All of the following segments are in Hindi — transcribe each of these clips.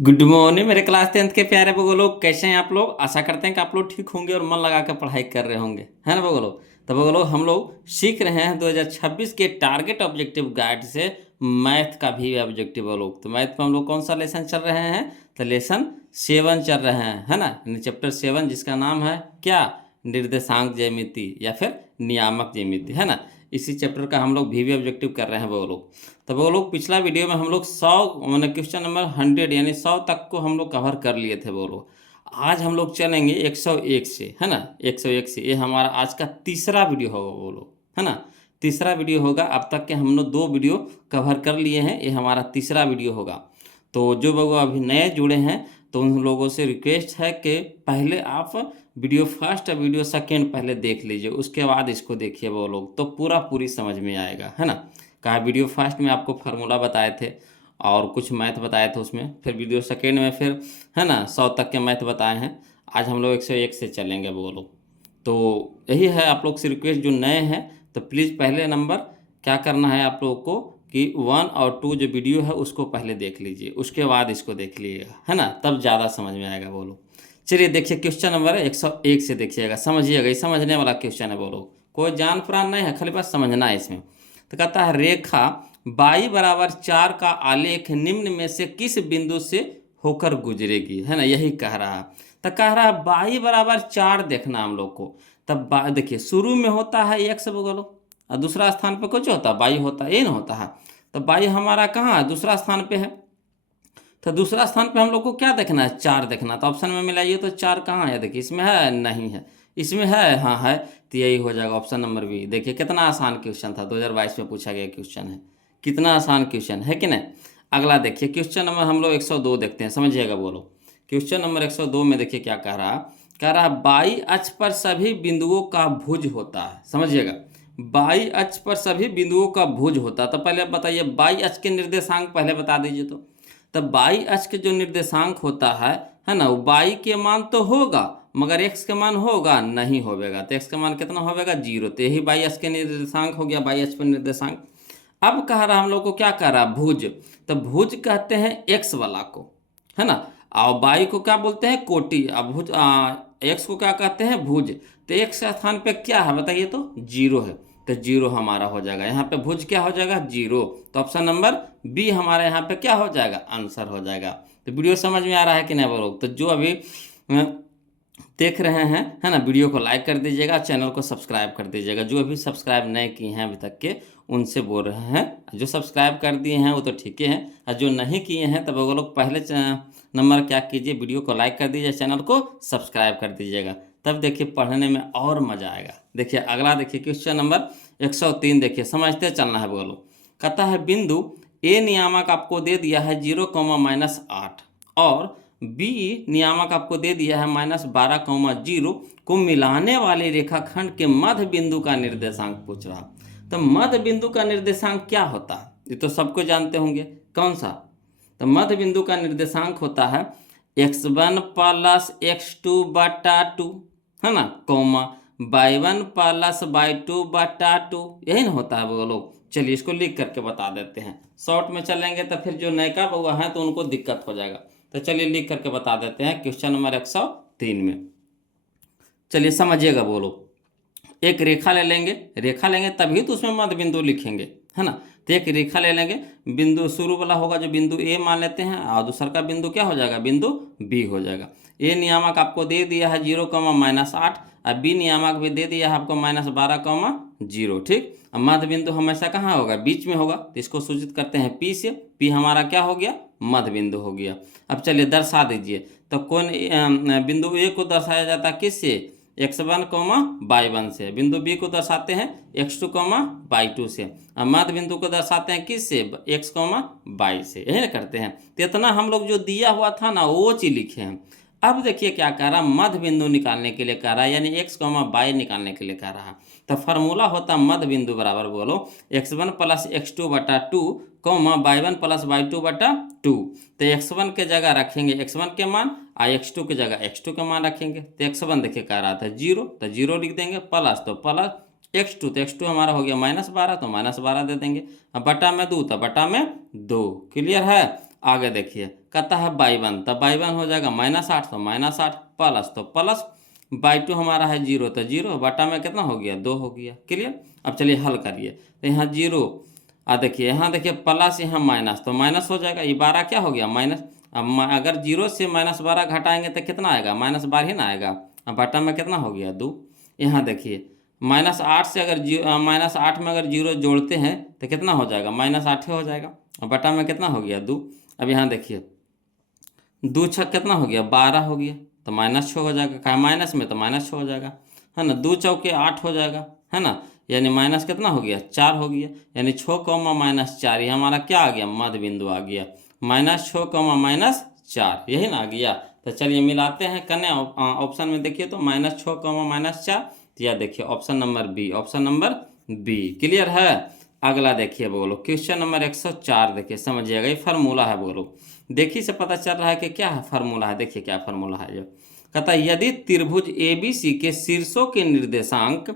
गुड मॉर्निंग मेरे क्लास 10th के प्यारे बगो लोग, कैसे हैं आप लोग। आशा करते हैं कि आप लोग ठीक होंगे और मन लगा कर पढ़ाई कर रहे होंगे, है ना बगो लोग। तो बगो लोग हम लोग सीख रहे हैं 2026 के टारगेट ऑब्जेक्टिव गाइड से मैथ का भी ऑब्जेक्टिव है लोग। तो मैथ में हम लोग कौन सा लेसन चल रहे हैं? तो लेसन 7 चल रहे हैं, है ना। चैप्टर 7 जिसका नाम है क्या? निर्देशांक ज्यामिति या फिर नियामक ज्यामिति, है ना। इसी चैप्टर का हम लोग भी ऑब्जेक्टिव कर रहे हैं वो लोग। तो वो लोग पिछला वीडियो में हम लोग 100 मैंने क्वेश्चन नंबर 100 यानी 100 तक को हम लोग कवर कर लिए थे वो लोग। आज हम लोग चलेंगे 101 से, है ना। 101 से ये हमारा आज का तीसरा वीडियो होगा वो लोग, है ना। तीसरा वीडियो होगा। अब तक के हम लोग 2 वीडियो कवर कर लिए हैं, ये हमारा तीसरा वीडियो होगा। तो जो लोग अभी नए जुड़े हैं तो उन लोगों से रिक्वेस्ट है कि पहले आप वीडियो फर्स्ट और वीडियो सेकेंड पहले देख लीजिए, उसके बाद इसको देखिए वो लोग, तो पूरी समझ में आएगा, है ना। कहा वीडियो फर्स्ट में आपको फार्मूला बताए थे और कुछ मैथ बताए थे उसमें, फिर वीडियो सेकेंड में फिर, है ना, 100 तक के मैथ बताए हैं। आज हम लोग 101 से चलेंगे वो लोग। तो यही है आप लोग से रिक्वेस्ट, जो नए हैं तो प्लीज़ पहले नंबर क्या करना है आप लोगों को कि 1 और 2 जो वीडियो है उसको पहले देख लीजिए, उसके बाद इसको देख लीजिएगा, है ना, तब ज़्यादा समझ में आएगा वो लोग। चलिए देखिए क्वेश्चन नंबर 101 से देखिएगा, समझिएगा, ये समझने वाला क्वेश्चन है वो लोग, कोई जान परान नहीं है, खाली बस समझना है इसमें। तो कहता है रेखा y बराबर 4 का आलेख निम्न में से किस बिंदु से होकर गुजरेगी, है ना, यही कह रहा है। तो कह रहा है y बराबर 4 देखना हम लोग को। तब देखिए शुरू में होता है x बोलो और दूसरा स्थान पे कुछ होता है y होता है, ये ना होता है। तो y हमारा कहाँ है? दूसरा स्थान पे है। तो दूसरा स्थान पे हम लोग को क्या देखना है? 4 देखना। तो ऑप्शन में मिलाइए तो 4 कहाँ है? देखिए इसमें है, नहीं है, इसमें है, हाँ है। तो यही हो जाएगा ऑप्शन नंबर बी। देखिए कितना आसान क्वेश्चन था, 2022 में पूछा गया क्वेश्चन है, कितना आसान क्वेश्चन है कि नहीं। अगला देखिए क्वेश्चन नंबर हम लोग 102 देखते हैं, समझिएगा बोलो। क्वेश्चन नंबर 102 में देखिए क्या कह रहा है। कह रहा है बाई अक्ष पर सभी बिंदुओं का भुज होता है, समझिएगा। बाई अक्ष पर सभी बिंदुओं का भुज होता है। तो पहले बताइए बाई अक्ष के निर्देशांक पहले बता दीजिए। तो तब बाई अक्ष के जो निर्देशांक होता है ना, वो बाई के मान तो होगा मगर एक्स के मान होगा नहीं होगा। तो एक्स का मान कितना होगा? 0। तो यही बाई अक्ष के निर्देशांक हो गया, बाई अक्ष पर निर्देशांक। अब कह रहा हम लोग को क्या कह रहा? भुज। तो भुज कहते हैं एक्स वाला को, है ना। और बाई को क्या बोलते हैं? कोटि। अब भुज एक्स को क्या कहते हैं? भुज। तो एक्स के स्थान पे क्या है बताइए? तो 0 है। तो 0 हमारा हो जाएगा यहाँ पे, भुज क्या हो जाएगा? 0। तो ऑप्शन नंबर बी हमारे यहाँ पे क्या हो जाएगा? आंसर हो जाएगा। तो वीडियो समझ में आ रहा है कि नहीं वो लोग? तो जो अभी देख रहे हैं, है ना, वीडियो को लाइक कर दीजिएगा, चैनल को सब्सक्राइब कर दीजिएगा। जो अभी सब्सक्राइब नहीं किए हैं अभी तक के, उनसे बोल रहे हैं। जो सब्सक्राइब कर दिए हैं वो तो ठीक है, और जो नहीं किए हैं तब वो लोग पहले नंबर क्या कीजिए, वीडियो को लाइक कर दीजिए, चैनल को सब्सक्राइब कर दीजिएगा, तब देखिए पढ़ने में और मज़ा आएगा। देखिए अगला देखिए क्वेश्चन नंबर 103 देखिए, समझते चलना है वो लोग। कहता है बिंदु ए नियामक आपको दे दिया है 0,-8 और बी नियामक आपको दे दिया है -12,0 को मिलाने वाले रेखाखंड के मध्य बिंदु का निर्देशांक पूछ रहा। तो मध्य बिंदु का निर्देशांक क्या होता है? ये तो सबको जानते होंगे, कौन सा? तो मध्य बिंदु का निर्देशांक होता है x1 प्लस x2 बटा 2, है ना, कौमा y1 प्लस y2 बटा 2, यही ना होता है वो लोग। चलिए इसको लिख करके बता देते हैं, शॉर्ट में चलेंगे तो फिर जो नयका बउआ है तो उनको दिक्कत हो जाएगा। तो चलिए लिख करके बता देते हैं क्वेश्चन नंबर 103 में। चलिए समझिएगा बोलो। एक रेखा ले लेंगे, रेखा लेंगे तभी तो उसमें मध्य बिंदु लिखेंगे, है ना। तो एक रेखा ले लेंगे, बिंदु शुरू वाला होगा जो बिंदु ए मान लेते हैं, और दूसरा का बिंदु क्या हो जाएगा? बिंदु बी हो जाएगा। ए नियामक आपको दे दिया है 0,-8 और बी नियामक भी दे दिया है आपको -12,0, ठीक। अब मध्य बिंदु हमेशा कहाँ होगा? बीच में होगा। तो इसको सूचित करते हैं पी से। पी हमारा क्या हो गया? मध्य बिंदु हो गया। अब चलिए दर्शा दीजिए। तो कौन बिंदु ए को दर्शाया जाता है किससे? x1, y1 से। बिंदु बी को दर्शाते हैं x2, y2 से। और मध्य बिंदु को दर्शाते हैं किससे? x, y से। यही ना करते हैं। तो इतना हम लोग जो दिया हुआ था ना वो चीज लिखे हैं। अब देखिए क्या कह रहा, मध्य बिंदु निकालने के लिए कह रहा है, यानी x, y निकालने के लिए कह रहा है। तो फार्मूला होता मध्य बिंदु बराबर बोलो x1 प्लस x2 बटा 2, y1 प्लस y2 बटा 2। तो x1 के जगह रखेंगे x1 के मान और x2 की जगह x2 का मान रखेंगे। तो x1 देखिए कह रहा था 0, तो 0 लिख देंगे, प्लस तो प्लस x2, तो x2 हमारा हो गया -12, तो -12 दे देंगे। अब बटा में 2 तो बटा में 2। क्लियर है? आगे देखिए कहता है बाई 1, तो बाई 1 हो जाएगा -8, तो -8 प्लस, तो प्लस बाई 2 हमारा है 0, तो 0 बटा में कितना हो गया 2 हो गया। क्लियर। अब चलिए हल करिए, तो यहाँ 0 देखिए, यहाँ देखिए प्लस, यहाँ माइनस, तो माइनस हो जाएगा, ये 12 क्या हो गया माइनस। अब अगर 0 से -12 घटाएंगे तो कितना आएगा -12 ही ना आएगा। अब बटा में कितना हो गया 2। यहाँ देखिए -8 से अगर -8 में अगर 0 जोड़ते हैं तो कितना हो जाएगा -8 हो जाएगा। अब बटा में कितना हो गया 2। अब यहाँ देखिए 2 छक कितना हो गया 12 हो गया, तो -6 हो जाएगा, कहा माइनस में तो -6 हो जाएगा, है ना। 2 चौके 8 हो जाएगा, है ना, यानी माइनस कितना हो गया 4 हो गया, यानी 6, -4, ये हमारा क्या आ गया मध्य बिंदु आ गया, -6, -4, यही ना आ गया। तो चलिए मिलाते हैं कन्या ऑप्शन में देखिए तो -6, -4, तो यह देखिए option number B, option number B. Clear है। अगला देखिए बोलो क्वेश्चन नंबर 104, देखिए समझिएगा, ये फार्मूला है बोलो, देखिए से पता चल रहा है कि क्या है फार्मूला है। देखिए क्या फार्मूला है जो कहता है, यदि त्रिभुज ABC के शीर्षों के निर्देशांक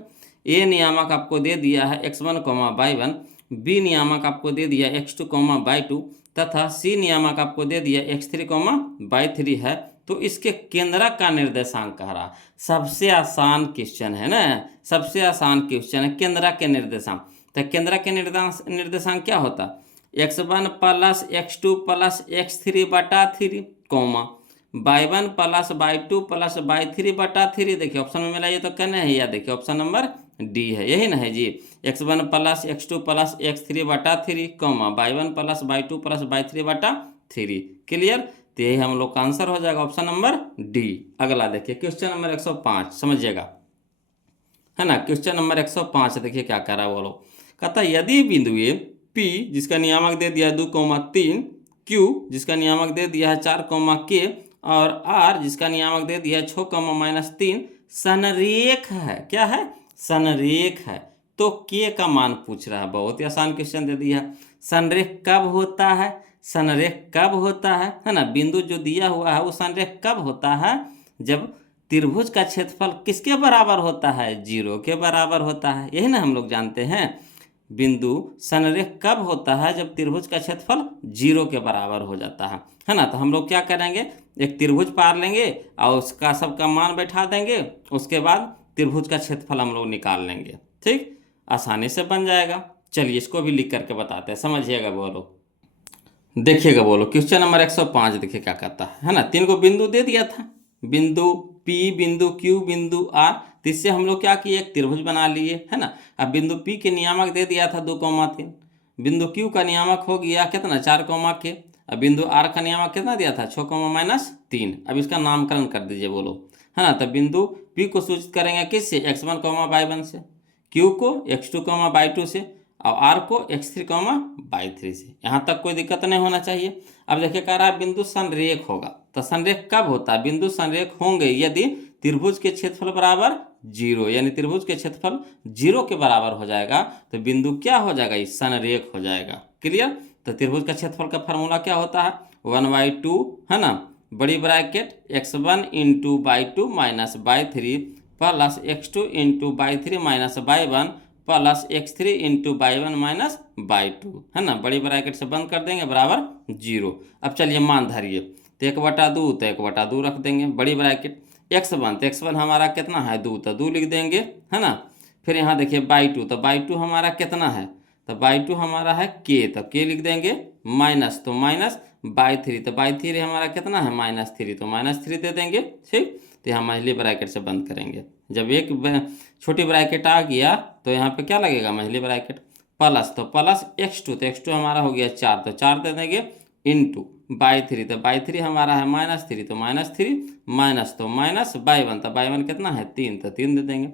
ए नियामक आपको दे दिया है x1, y1, बी नियामक आपको दे दिया x2, y2 तथा सी नियामक आपको दे दिया x3, y3 है, तो इसके केंद्रक का निर्देशांक कह रहा। सबसे आसान क्वेश्चन है ना, सबसे आसान क्वेश्चन है केंद्रक के निर्देशांक। तो केंद्रक के निर्देशांक क्या होता, x1 plus x2 plus x3 बटा 3, y1 plus y2 plus y3 बटा 3। देखिए ऑप्शन में मिला, ये तो कहना है, या देखिए ऑप्शन नंबर डी है, यही ना है जी, x1 plus x2 plus x3 बटा 3, y1 plus y2 plus y3 बटा 3। क्लियर। तो यही हम लोग का आंसर हो जाएगा ऑप्शन नंबर डी। अगला देखिए क्वेश्चन नंबर 105, समझिएगा, है ना। क्वेश्चन नंबर 105 देखिए क्या कह रहा है बोलो, कहता है यदि बिंदु P जिसका नियामक दे दिया है 2, 3, Q जिसका नियामक दे दिया है 4, K और R जिसका नियामक दे दिया है 6, -3 संरेख है। क्या है, संरेख है। तो K का मान पूछ रहा है, बहुत ही आसान क्वेश्चन दे दिया है। संरेख कब होता है, संरेख कब होता है ना, बिंदु जो दिया हुआ है वो संरेख कब होता है, जब त्रिभुज का क्षेत्रफल किसके बराबर होता है 0 के बराबर होता है, यही ना हम लोग जानते हैं। बिंदु संरेख कब होता है, जब त्रिभुज का क्षेत्रफल 0 के बराबर हो जाता है ना। तो हम लोग क्या करेंगे, एक त्रिभुज पार लेंगे और उसका सबका मान बैठा देंगे, उसके बाद त्रिभुज का क्षेत्रफल हम लोग निकाल लेंगे, ठीक, आसानी से बन जाएगा। चलिए इसको भी लिख करके बताते हैं, समझिएगा बोलो, देखिएगा बोलो क्वेश्चन नंबर 105 देखिए क्या कहता है ना। 3 को बिंदु दे दिया था, बिंदु P, बिंदु Q, बिंदु R, तो इससे हम लोग क्या किए, एक त्रिभुज बना लिए, है ना। अब बिंदु P के नियामक दे दिया था 2, 3, बिंदु Q का नियामक हो गया कितना 4, K, अब बिंदु R का नियामक कितना दिया था 6, -3। अब इसका नामकरण कर दीजिए बोलो, है ना। तो बिंदु P को सूचित करेंगे किससे, x1, y1 से, Q को x2, y2 से और R को x3, y3 से। यहाँ तक कोई दिक्कत नहीं होना चाहिए। अब देखिए कह रहा है बिंदु संरेख होगा, तो संरेख कब होता है, बिंदु संरेख होंगे यदि त्रिभुज के क्षेत्रफल बराबर 0, यानी त्रिभुज के क्षेत्रफल 0 के बराबर हो जाएगा तो बिंदु क्या हो जाएगा, ये संरेख हो जाएगा। क्लियर। तो त्रिभुज का क्षेत्रफल का फार्मूला क्या होता है 1/2, है ना, बड़ी bracket x1 into y2 minus y3 plus x2 into y3 minus y1 plus x3 into y1 minus y2, है ना, बड़ी ब्रैकेट से बंद कर देंगे बराबर 0। अब चलिए मान धरिए, तो 1/2, तो 1/2 रख देंगे, बड़ी ब्रैकेट x1, तो x1 हमारा कितना है 2, तो 2 लिख देंगे, है ना। फिर यहाँ देखिए y2, तो y2 हमारा कितना है, तो y2 हमारा है k, तो k लिख देंगे, माइनस, तो माइनस y3, तो y3 हमारा कितना है -3, तो -3 दे देंगे, ठीक। तो यहाँ मझली ब्रैकेट से बंद करेंगे, जब एक छोटी ब्रैकेट आ गया तो यहाँ पे क्या लगेगा मझली ब्रैकेट, प्लस, तो प्लस x2, तो x2 हमारा हो गया 4, तो 4 दे देंगे, इंटू y3, तो y3 हमारा है -3, तो -3 माइनस, तो माइनस y1, तो y1 कितना है 3, तो 3 दे देंगे,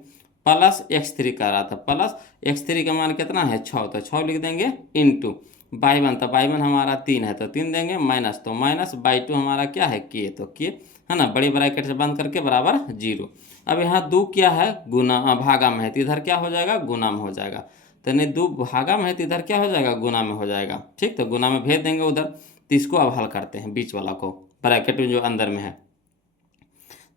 प्लस x3 का रहा था, प्लस x3 का मान कितना है 6, तो 6 लिख देंगे, इंटू y1, तो y1 हमारा 3 है, तो 3 देंगे, माइनस, तो माइनस y2 हमारा क्या है k, तो k, है ना, बड़ी ब्रैकेट से बंद करके बराबर 0। अब यहाँ 2 क्या है गुना भागा में है, तो इधर क्या हो जाएगा गुना में हो जाएगा, तो नहीं 2 भागा में है तो इधर क्या हो जाएगा गुना में हो जाएगा, ठीक। तो गुना में भेज देंगे उधर, तो इसको अब हल करते हैं, बीच वाला को, ब्रैकेट में जो अंदर में है।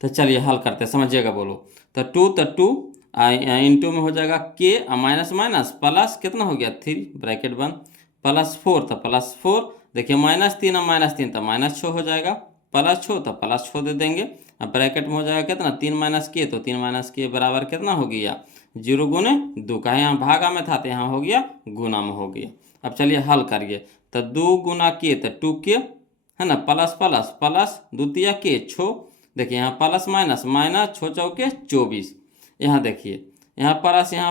तो चलिए हल करते हैं, समझिएगा बोलो, तो 2 इंटू में हो जाएगा k माइनस माइनस प्लस कितना हो गया 3 ब्रैकेट बंद, प्लस 4, तो प्लस 4 देखिए -3 और -3 तो -6 हो जाएगा, +6 तो +6 दे देंगे। अब ब्रैकेट में हो जाएगा कितना, 3 माइनस के तो 3 माइनस के बराबर कितना हो गया 0 गुने 2 का, यहाँ भागा में था तो यहाँ हो गया गुना में हो गया। अब चलिए हल करिए, तो 2 गुना के तो 2 के, है ना, प्लस प्लस प्लस द्वितीय के 6, देखिए यहाँ प्लस माइनस माइनस 6 चौके 24, यहाँ देखिए यहाँ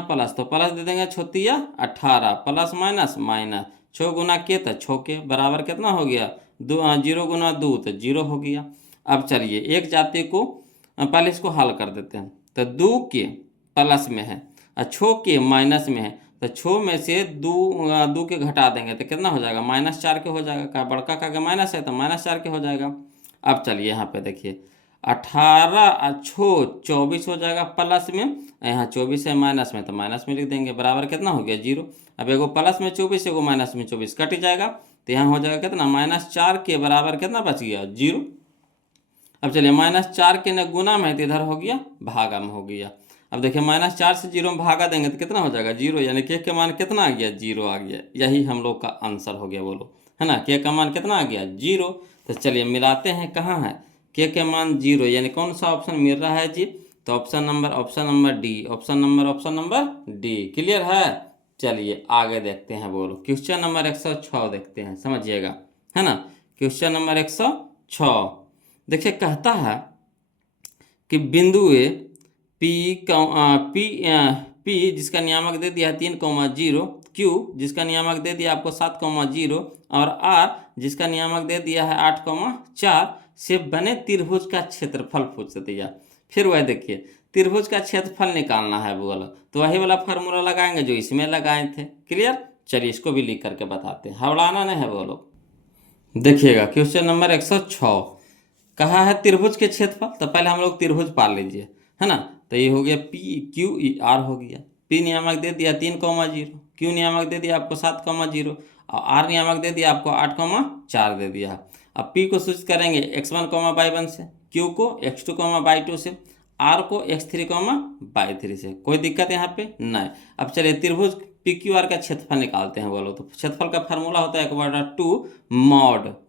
प्लस तो प्लस दे देंगे 6 18 प्लस माइनस माइनस 6 गुना के तो 6 के बराबर कितना हो गया 0 गुना 2 तो 0 हो गया। अब चलिए एक जाति को पहले इसको हल कर देते हैं, तो 2 के प्लस में है और 6 के माइनस में है, तो 6 में से 2 के घटा देंगे तो कितना हो जाएगा -4 के हो जाएगा, का बड़का का माइनस है तो -4 के हो जाएगा। अब चलिए यहाँ पे देखिए 18 और 6 24 हो जाएगा प्लस में, यहाँ 24 है माइनस में तो माइनस में लिख देंगे, बराबर कितना हो गया 0। अब एगो प्लस में 24 एगो माइनस में 24 कट जाएगा, तो यहाँ हो जाएगा कितना -4 के बराबर कितना बच गया 0। अब चलिए -4 के न गुना में तो इधर हो गया भागा में हो गया। अब देखिए -4 से 0 में भागा देंगे तो कितना हो जाएगा 0, यानी के मान कितना आ गया 0 आ गया। यही हम लोग का आंसर हो गया, बोलो, है ना, के का मान कितना आ गया 0। तो चलिए मिलाते हैं, कहाँ है के मान 0, यानी कौन सा ऑप्शन मिल रहा है जी, तो option number D, option number D. Clear है। चलिए आगे देखते हैं, बोलो क्वेश्चन नंबर 106 देखते हैं, समझिएगा, है ना। क्वेश्चन नंबर 106 देखिए, कहता है कि बिंदु ए पी जिसका नियामक दे दिया है 3,0, क्यू जिसका नियामक दे दिया आपको 7,0 और आर जिसका नियामक दे दिया है 8,4 से बने त्रिभुज का क्षेत्रफल पूछ दिया। फिर वह देखिए त्रिभुज का क्षेत्रफल निकालना है, बोलो, तो वही वाला फार्मूला लगाएंगे जो इसमें लगाए थे। क्लियर। चलिए इसको भी लिख करके बताते हैं, हवड़ाना नहीं है, बोलो। देखिएगा क्वेश्चन नंबर 106 कहा है त्रिभुज के क्षेत्रफल, तो पहले हम लोग त्रिभुज पाल लीजिए, है ना। तो ये हो गया PQR हो गया, P नियामक दे दिया 3,0, Q नियामक दे दिया आपको 7,0 और R नियामक दे दिया आपको 8,4 दे दिया। अब P को सूचित करेंगे x1, y1 से, Q को x2, y2 से, R को x3, y3 से। कोई दिक्कत यहाँ पे नहीं। अब चलिए त्रिभुज PQR का क्षेत्रफल निकालते हैं, बोलो। तो क्षेत्रफल का फार्मूला होता है 1/2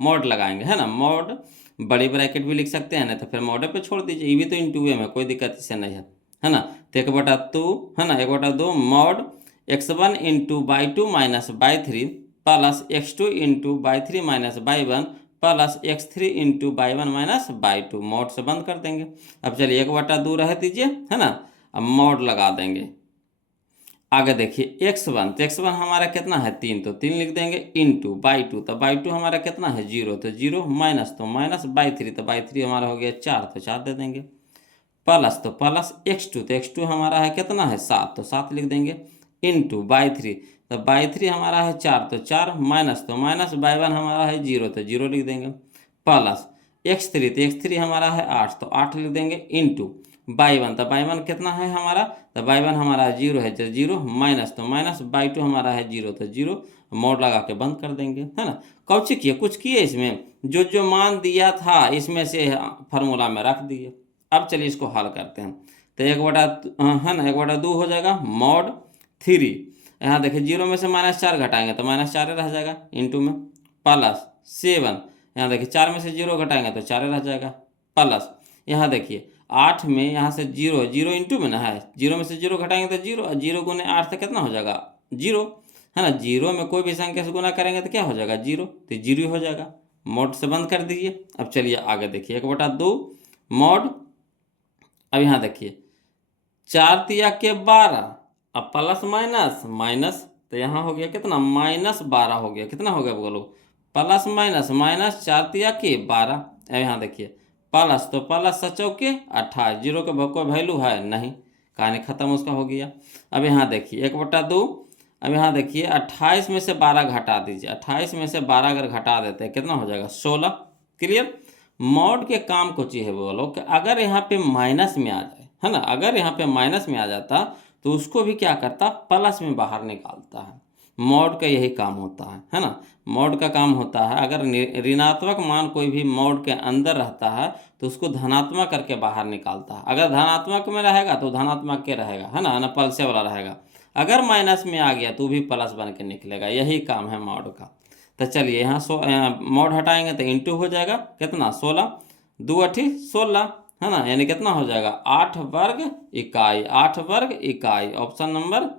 मॉड लगाएंगे, है ना, मॉड बड़ी ब्रैकेट भी लिख सकते हैं, ना तो फिर मॉडल पे छोड़ दीजिए, ये भी तो इंटू में कोई दिक्कत इससे नहीं है ना। तो 1/2, है ना, 1/2 mod x1 into y2 minus y3 plus x2 into y3 minus y1 plus x3 into y1 minus y2, mod से बंद कर देंगे। अब चलिए 1/2 रह दीजिए, है ना, अब मॉड लगा देंगे। आगे देखिए x1, तो x1 हमारा कितना है 3, तो 3 लिख देंगे, इंटू y2, तो y2 हमारा कितना है 0, तो 0 माइनस, तो माइनस y3, तो y3 हमारा हो गया 4, तो 4 दे देंगे, प्लस, तो प्लस x2, तो x2 हमारा है कितना है 7, तो 7 लिख देंगे, इंटू y3, तो y3 हमारा है 4, तो 4 माइनस, तो माइनस y1 हमारा है 0, तो 0 लिख देंगे, प्लस x3, तो x3 हमारा है 8, तो 8 लिख देंगे, इंटू y1, तो y1 कितना है हमारा, तो y1 हमारा 0 है, तो 0 माइनस, तो माइनस y2 हमारा है 0, तो 0, मोड लगा के बंद कर देंगे, है ना। कौची किए, कुछ किए इसमें, जो मान दिया था इसमें से फार्मूला में रख दिए। अब चलिए इसको हल करते हैं, तो 1/2 हो जाएगा मॉड 3, यहाँ देखिए 0 में से -4 घटाएंगे तो -4 रह जाएगा, इंटू में प्लस 7, यहाँ देखिए 4 में से 0 घटाएंगे तो 4 रह जाएगा, प्लस यहाँ देखिए 8 में यहाँ से 0 इंटू में ना है, 0 में से 0 घटाएंगे तो 0, 0 गुने 8 तो कितना हो जाएगा 0, है ना। 0 में कोई भी संख्या से गुना करेंगे तो क्या हो जाएगा 0, तो 0 हो जाएगा, मॉड से बंद कर दीजिए। अब चलिए आगे देखिए 1/2 मॉड, अब यहाँ देखिए 4 तिया के 12, अब प्लस माइनस माइनस, तो यहाँ हो गया कितना -12 हो गया, कितना हो गया बोलो, प्लस माइनस माइनस 4 तिया के 12, अब यहाँ देखिए प्लस, तो प्लस 7 28, 0 के कोई वैल्यू है नहीं, कहानी खत्म उसका हो गया। अब यहाँ देखिए 1/2, अब यहाँ देखिए 28 में से 12 घटा दीजिए, 28 में से 12 अगर घटा देते हैं कितना हो जाएगा 16। क्लियर। मॉड के काम को चाहिए बोलो कि अगर यहाँ पे माइनस में आ जाए, है ना, अगर यहाँ पे माइनस में आ जाता तो उसको भी क्या करता प्लस में बाहर निकालता है। मॉड का यही काम होता है ना। मॉड का काम होता है अगर ऋणात्मक मान कोई भी मॉड के अंदर रहता है तो उसको धनात्मक करके बाहर निकालता है। अगर धनात्मक में रहेगा तो धनात्मक के रहेगा, है ना, पल्से वाला रहेगा। अगर माइनस में आ गया तो भी प्लस बन के निकलेगा, यही काम है मॉड का। तो चलिए यहाँ मॉड हटाएंगे तो इंटू हो जाएगा कितना 16, 2 अठी 16, है ना, यानी कितना हो जाएगा 8 वर्ग इकाई, 8 वर्ग इकाई, ऑप्शन नंबर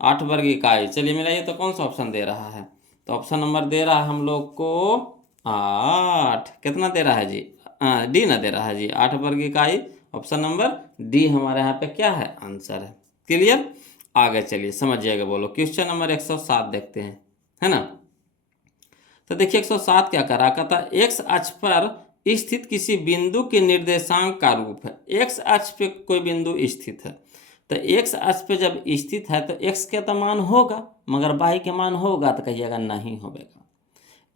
8 वर्ग इकाई। चलिए मिलाइए तो कौन सा ऑप्शन दे रहा है, तो ऑप्शन नंबर दे रहा है हम लोग को 8, कितना दे रहा है जी, डी ना दे रहा है जी, 8 वर्ग इकाई, ऑप्शन नंबर डी हमारे यहाँ पे क्या है, आंसर है। क्लियर, आगे चलिए समझिएगा, बोलो क्वेश्चन नंबर 107 देखते हैं, है ना। तो देखिए 107 क्या कर रहा, कहता एक्स अक्ष पर स्थित किसी बिंदु के निर्देशांक का रूप है। एक्स अक्ष पे कोई बिंदु स्थित है, तो एक्स अक्ष पे जब स्थित है तो एक्स के तो मान होगा, मगर वाई के मान होगा तो कहिएगा नहीं होगा।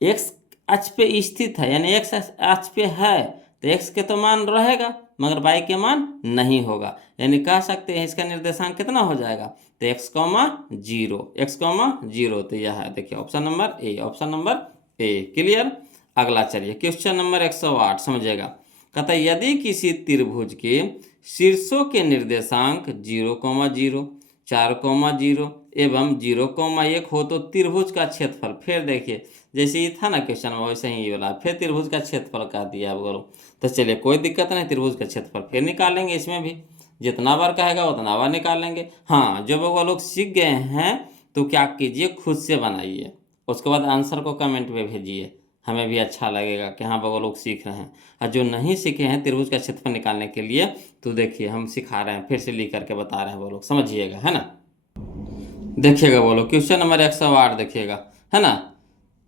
एक्स अक्ष पे स्थित है यानी एक्स अक्ष पे है तो एक्स के तो मान रहेगा, मगर वाई के मान नहीं होगा, यानी कह सकते हैं इसका निर्देशांक कितना हो जाएगा, तो x comma zero, x comma zero, तो यह है देखिए option number A, option number A. Clear, अगला चलिए क्वेश्चन नंबर 108 समझिएगा, कहता है यदि किसी त्रिभुज के शीर्षों के निर्देशांक 0,0, 4,0 एवं 0,1 हो तो त्रिभुज का क्षेत्रफल, फिर देखिए जैसे ये था ना क्वेश्चन में वैसे ही ये वाला, फिर त्रिभुज का क्षेत्रफल का दिया बोलो। तो चलिए कोई दिक्कत नहीं, त्रिभुज का क्षेत्रफल फिर निकालेंगे, इसमें भी जितना बार कहेगा उतना बार निकालेंगे। हाँ, जब वो लोग सीख गए हैं तो क्या कीजिए, खुद से बनाइए, उसके बाद आंसर को कमेंट में भेजिए, हमें भी अच्छा लगेगा कि हाँ वो लोग सीख रहे हैं। और जो नहीं सीखे हैं त्रिभुज का क्षेत्रफल निकालने के लिए, तो देखिए हम सिखा रहे हैं, फिर से लिख करके बता रहे हैं, वो लोग समझिएगा, है ना। देखिएगा बोलो क्वेश्चन नंबर 108 देखिएगा, है ना।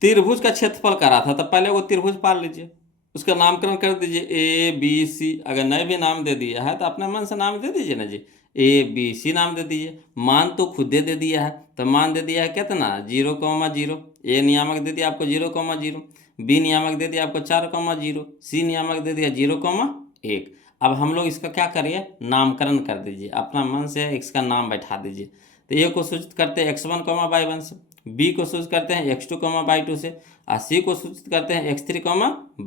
त्रिभुज का क्षेत्रफल करा था, तो पहले वो त्रिभुज पाल लीजिए, उसका नामकरण कर दीजिए ए बी सी, अगर नए भी नाम दे दिया है तो अपने मन से नाम दे दीजिए ना जी, ए बी सी नाम दे दीजिए। मान तो खुद दे दिया है, तो मान दे दिया है कितना 0,0, ए नियामक दे दिया आपको 0,0, बी नियामक दे दिया आपको 4,0, सी नियामक दे दिया 0,1। अब हम लोग इसका क्या करिए, नामकरण कर दीजिए, अपना मन से इसका नाम बैठा दीजिए। तो ए को सूचित करते हैं x1, y1 से, बी को सूचित करते हैं x2, y2 से, और सी को सूचित करते हैं x3,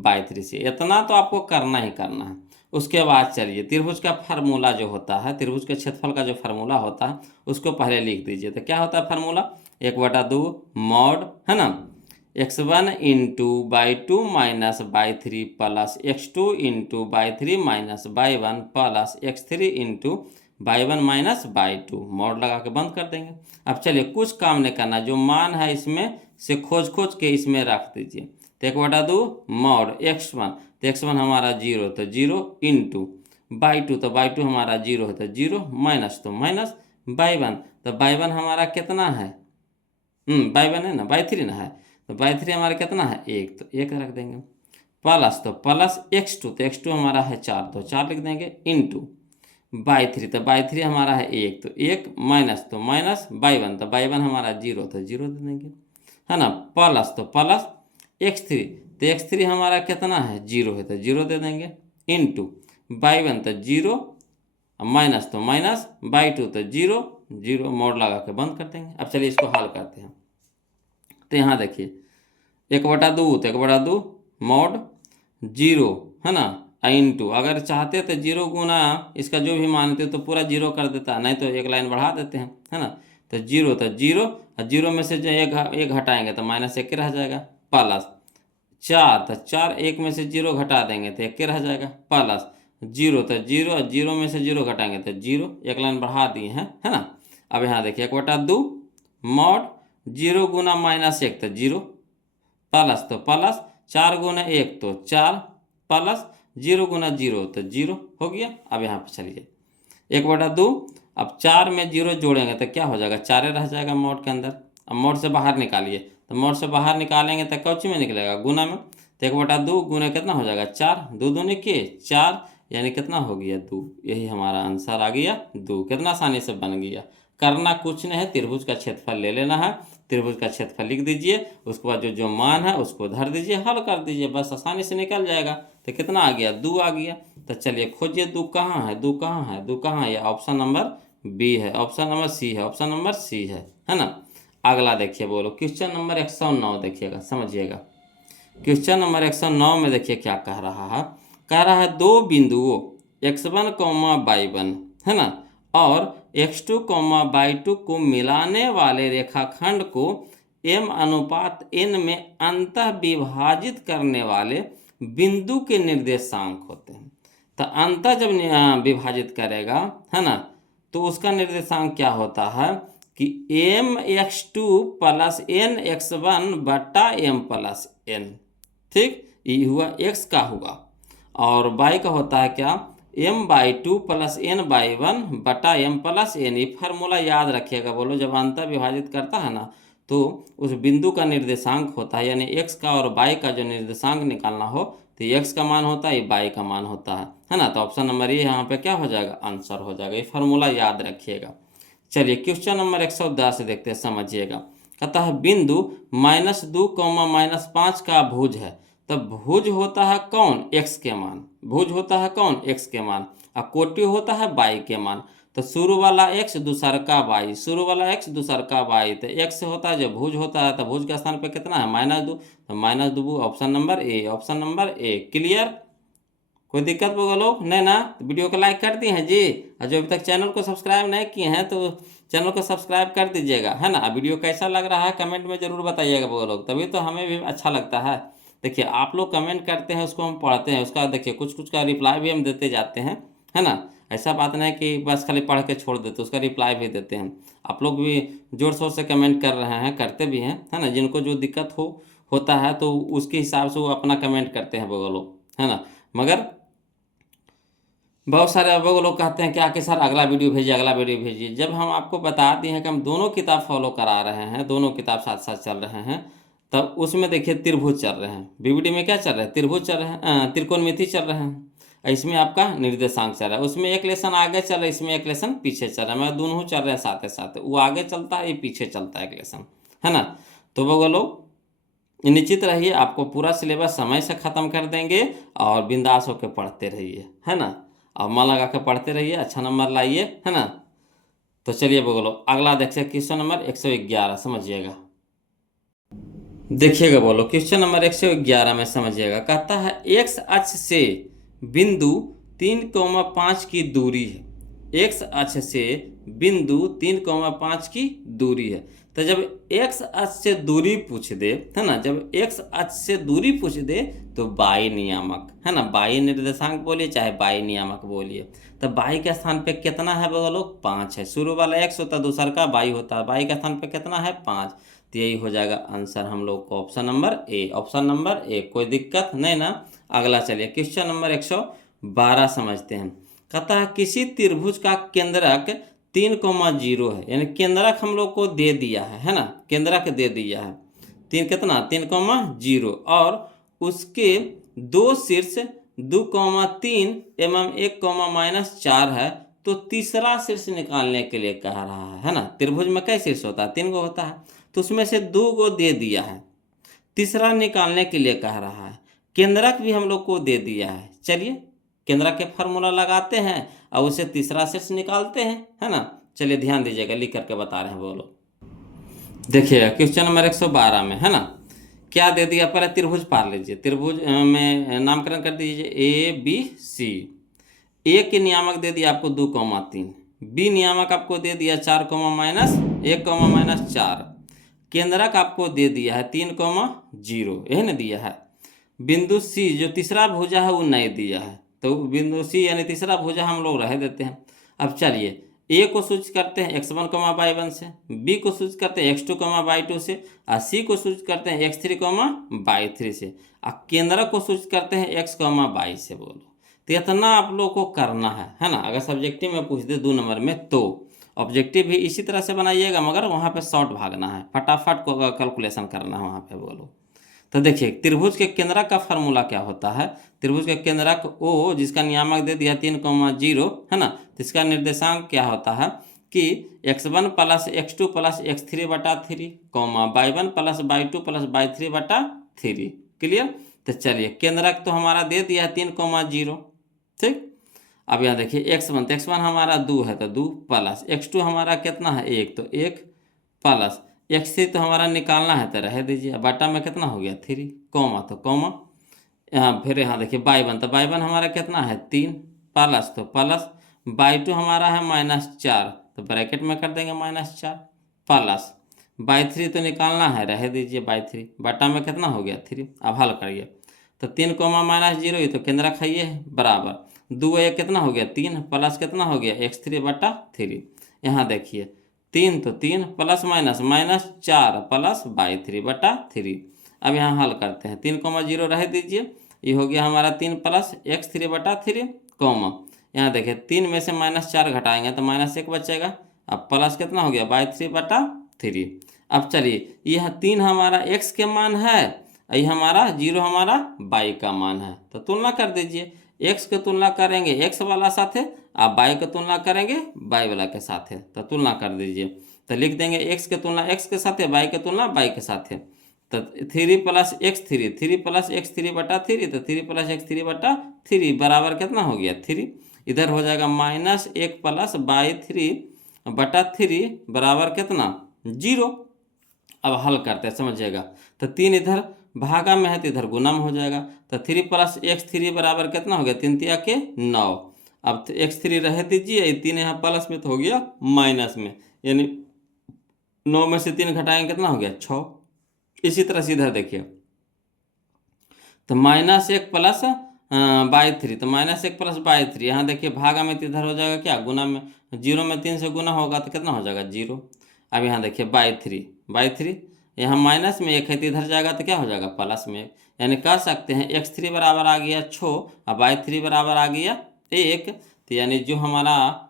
y3 से। इतना तो आपको करना ही करना है। उसके बाद चलिए त्रिभुज का फार्मूला जो होता है, त्रिभुज के क्षेत्रफल का जो फार्मूला होता है उसको पहले लिख दीजिए। तो क्या होता है फार्मूला, 1/2 मॉड, है ना, x1 into y2 minus y3 plus x2 into y3 minus y1 plus x3 into y1 minus y2, mod लगा के बंद कर देंगे। अब चलिए कुछ काम नहीं करना, जो मान है इसमें से खोज के इसमें रख दीजिए। तो 1/2 मॉड x1, तो x1 हमारा 0, तो 0 इंटू y2, तो y2 हमारा 0 है, तो 0 माइनस, तो माइनस y1, तो y1 हमारा कितना है, y1 है ना, y3 ना है, तो y3 हमारा कितना है 1, तो 1 रख देंगे, प्लस, तो प्लस x2, तो x2 हमारा है 4, तो 4 लिख देंगे, इंटू y3, तो y3 हमारा है 1, तो 1 माइनस, तो माइनस y1, तो y1 हमारा 0, तो 0 दे देंगे, है ना, प्लस, तो प्लस x3, तो x3 हमारा कितना है 0 है, तो 0 दे देंगे, इंटू y1, तो 0 माइनस, तो माइनस y2, तो 0 0, मोड़ लगा के बंद कर देंगे। अब चलिए इसको हल करते हैं। तो यहाँ देखिए 1/2, तो 1/2 मॉड 0, है ना, इंटू, अगर चाहते तो 0 गुना इसका जो भी मानते तो पूरा 0 कर देता, नहीं तो एक लाइन बढ़ा देते हैं, है ना। तो 0, तो 0, और 0 में से जो एक घटाएंगे तो -1 रह जाएगा, प्लस 4, तो 4 1 में से 0 घटा देंगे तो 1 रह जाएगा, प्लस 0, तो 0, 0 में से 0 घटाएंगे तो 0, एक लाइन बढ़ा दिए हैं, है ना। अब यहाँ देखिए 1/2 मॉड 0 गुना -1, तो 0, प्लस, तो प्लस 4 गुना 1, तो 4, प्लस 0 गुना 0, तो 0 हो गया। अब यहाँ पे चलिए 1/2, अब 4 में 0 जोड़ेंगे तो क्या हो जाएगा, 4 रह जाएगा मोड के अंदर। अब मोड से बाहर निकालिए, तो मोड से बाहर निकालेंगे तो कौची में निकलेगा, गुना में, तो 1/2 गुना कितना हो जाएगा 4, 2 दूनी के 4, यानी कितना हो गया 2, यही हमारा आंसर आ गया 2। कितना आसानी से बन गया, करना कुछ नहीं है, त्रिभुज का क्षेत्रफल ले लेना है, त्रिभुज का क्षेत्रफल लिख दीजिए, उसके बाद जो मान है उसको धर दीजिए, हल कर दीजिए, बस आसानी से निकल जाएगा। तो कितना आ गया 2 आ गया। तो चलिए खोजिए 2 कहाँ है, 2 कहाँ है, 2 कहाँ है, ऑप्शन नंबर बी है, ऑप्शन नंबर सी है, ऑप्शन नंबर सी है ना। अगला देखिए बोलो क्वेश्चन नंबर 109 देखिएगा, समझिएगा। क्वेश्चन नंबर 109 में देखिए क्या कह रहा है, कह रहा है दो बिंदुओं x1, y1, है ना, और x2, y2 को मिलाने वाले रेखाखंड को m अनुपात n में अंतः विभाजित करने वाले बिंदु के निर्देशांक होते हैं। तो अंतः जब विभाजित करेगा, है ना, तो उसका निर्देशांक क्या होता है कि mx2 प्लस nx1 बटा m प्लस n। ठीक, ये हुआ x का हुआ, और y का होता है क्या, m/2 प्लस n/1 बटा m प्लस n। ये फार्मूला याद रखिएगा। बोलो, जब अंतर विभाजित करता है ना, तो उस बिंदु का निर्देशांक होता है, यानी x का और y का जो निर्देशांक निकालना हो तो x का मान होता है, y का मान होता है ना। तो ऑप्शन नंबर ये यहाँ पे क्या हो जाएगा, आंसर हो जाएगा। ये फार्मूला याद रखिएगा। चलिए क्वेश्चन नंबर 110 देखते हैं, समझिएगा। कहता है बिंदु -2, -5 का भुज है। तब भुज होता है कौन, x के मान। भुज होता है कौन, x के मान, और कोटि होता है y के मान। तो शुरू वाला x दूसर का y, शुरू वाला x दूसर का y। तो x होता है, जब भुज होता है तो भुज के स्थान पे कितना है, -2, तो -2 option number A, option number A. Clear, कोई दिक्कत बोलो नहीं ना। तो वीडियो को लाइक कर दिए हैं जी, और जो अभी तक चैनल को सब्सक्राइब नहीं किए हैं तो चैनल को सब्सक्राइब कर दीजिएगा, है ना। वीडियो कैसा लग रहा है कमेंट में ज़रूर बताइएगा वो लोग, तभी तो हमें भी अच्छा लगता है। देखिए आप लोग कमेंट करते हैं, उसको हम पढ़ते हैं, उसका देखिए कुछ का रिप्लाई भी हम देते जाते हैं, है ना। ऐसा बात नहीं कि बस खाली पढ़ के छोड़ देते, उसका रिप्लाई भी देते हैं। आप लोग भी जोर शोर से कमेंट कर रहे हैं, करते भी हैं, है ना। जिनको जो दिक्कत होता है तो उसके हिसाब से वो अपना कमेंट करते हैं वो लोग, है ना। मगर बहुत सारे वो लोग कहते हैं क्या कि सर अगला वीडियो भेजिए, अगला वीडियो भेजिए। जब हम आपको बता दिए हैं कि हम दोनों किताब फॉलो करा रहे हैं, दोनों किताब साथ साथ चल रहे हैं, तब उसमें देखिए त्रिभुज चल रहे हैं, बीवीडी में क्या चल रहा है, त्रिभुज चल रहे हैं, त्रिकोणमिति चल रहे हैं। इसमें आपका निर्देशांक चल रहा है, उसमें एक लेसन आगे चल रहा है, इसमें एक लेसन पीछे चल रहा है, मगर दोनों चल रहे हैं साथ साथ। वो आगे चलता है, ये पीछे चलता है एक लेसन, है ना। तो वो लोग निश्चित रहिए, आपको पूरा सिलेबस समय से ख़त्म कर देंगे, और बिंदास होकर पढ़ते रहिए, है ना। और मन लगा के पढ़ते रहिए, अच्छा नंबर लाइए, है ना। तो चलिए बोलो अगला देखिए, क्वेश्चन नंबर 111 समझिएगा। देखिएगा बोलो क्वेश्चन नंबर 111 में समझिएगा। कहता है x अक्ष से बिंदु 3,5 की दूरी है। x अक्ष से बिंदु 3,5 की दूरी है। तो जब x अक्ष से दूरी पूछ दे, है ना, जब x अक्ष से दूरी पूछ दे तो y नियामक, है ना, y निर्देशांक बोलिए चाहे y नियामक बोलिए। तो y के स्थान पे कितना है बोलो, 5 है। शुरू वाला x होता है, दूसर का y होता है, y के स्थान पे कितना है, 5। तो यही हो जाएगा आंसर हम लोग को, option number A, option number A. कोई दिक्कत नहीं ना। अगला चलिए क्वेश्चन नंबर 112 समझते हैं। कहता है किसी त्रिभुज का केंद्रक 3,0 है, यानी केंद्रक हम लोग को दे दिया है ना, केंद्रक दे दिया है 3,0, और उसके दो शीर्ष 2,3 एवं 1,-4 है। तो तीसरा शीर्ष निकालने के लिए कह रहा है ना। त्रिभुज में कई शीर्ष होता है, 3 गो होता है, तो उसमें से 2 गो दे दिया है, तीसरा निकालने के लिए कह रहा है। केंद्रक भी हम लोग को दे दिया है। चलिए केंद्रक के फार्मूला लगाते हैं और उसे तीसरा शीर्ष निकालते हैं, है ना। चलिए ध्यान दीजिएगा, लिख करके बता रहे हैं वो लोग। देखिएगा क्वेश्चन नंबर 112 में, है ना, क्या दे दिया, पहले त्रिभुज पार लीजिए। त्रिभुज में नामकरण कर दीजिए ABC। ए के नियामक दे दिया आपको 2,3, बी नियामक आपको दे दिया 4,-1,-4, केंद्रक आपको दे दिया है 3,0, यही ना दिया है। बिंदु सी जो तीसरा भुजा है वो नहीं दिया है, तो बिंदु सी यानी तीसरा भुजा हम लोग रह देते हैं। अब चलिए ए को सूचित करते हैं x1, y1 से, बी को सूचित करते हैं x2, y2 से, और सी को सूचित करते हैं x3, y3 से, और केंद्रक को सूचित करते हैं x, y से। बोलो तो इतना आप लोग को करना है ना। अगर सब्जेक्टिव में पूछ दे 2 नंबर में तो ऑब्जेक्टिव भी इसी तरह से बनाइएगा, मगर वहाँ पे शॉर्ट भागना है, फटाफट को कैलकुलेशन करना है वहाँ पे। बोलो तो देखिए त्रिभुज के केंद्रक का फार्मूला क्या होता है। त्रिभुज के केंद्रक O जिसका नियामक दे दिया 3,0, है ना, तो इसका निर्देशांक क्या होता है कि x1 plus x2 plus x3 बटा 3, y1 plus y2 plus y3 बटा 3। क्लियर। तो चलिए केंद्रक तो हमारा दे दिया है 3,0, ठीक। अब यहाँ देखिए x1, तो x1 हमारा 2 है, तो 2 प्लस x2 हमारा कितना है 1, तो 1 प्लस x3 तो हमारा निकालना है, तो रह दीजिए, बटा में कितना हो गया 3, तो कॉमा यहाँ, फिर यहाँ देखिए y1, तो y1 हमारा कितना है 3 प्लस, तो प्लस y2 हमारा है -4, तो ब्रैकेट में कर देंगे -4 प्लस बाई 3 तो निकालना है, रह दीजिए बाई 3 बटा में कितना हो गया 3। अब हल करिए तो 3 कोमा -0 ये तो केंद्र खाइए बराबर 2 एक कितना हो गया 3 प्लस कितना हो गया x3/3। यहाँ देखिए 3 तो 3 प्लस माइनस -4 प्लस बाई 3/3। अब यहाँ हल करते हैं 3 कोमा 0 रह दीजिए, ये हो गया हमारा 3 प्लस x3/3 कोमा यहाँ देखिए 3 में से -4 घटाएंगे तो -1 बचेगा। अब प्लस कितना हो गया बाई 3/3। अब चलिए यह 3 हमारा x के मान है, ये हमारा 0 हमारा बाई का मान है, तो तुलना कर दीजिए। x की तुलना करेंगे x वाला साथे, आप बाई की तुलना करेंगे बाई वाला के साथे, तो तुलना कर दीजिए। तो लिख देंगे x की तुलना x के साथे, बाई की तुलना बाई के साथे। तो 3 प्लस x3 3 प्लस x3/3 तो 3 प्लस x3/3 बराबर कितना हो गया 3। इधर हो जाएगा -1 प्लस बाई 3/3 बराबर कितना 0। अब हल करते हैं समझिएगा, तो 3 इधर भागा में है तो इधर गुना में हो जाएगा, तो 3 प्लस x3 बराबर कितना हो गया 3 तिया के 9। अब x3 रह दीजिए, ये 3 यहाँ प्लस में तो हो गया माइनस में, यानी 9 में से 3 घटाएंगे कितना हो गया 6। इसी तरह से इधर देखिए तो -1 प्लस बाई 3 तो -1 प्लस बाई 3 यहाँ देखिए भागा में तो इधर हो जाएगा क्या गुना में, 0 में 3 से गुना होगा तो कितना हो जाएगा 0। अब यहाँ देखिए बाई 3 यहाँ माइनस में 1 है तो इधर जाएगा तो क्या हो जाएगा प्लस में 1, यानी कह सकते हैं x3 बराबर आ गया 6 और बाई 3 बराबर आ गया 1। तो यानी जो हमारा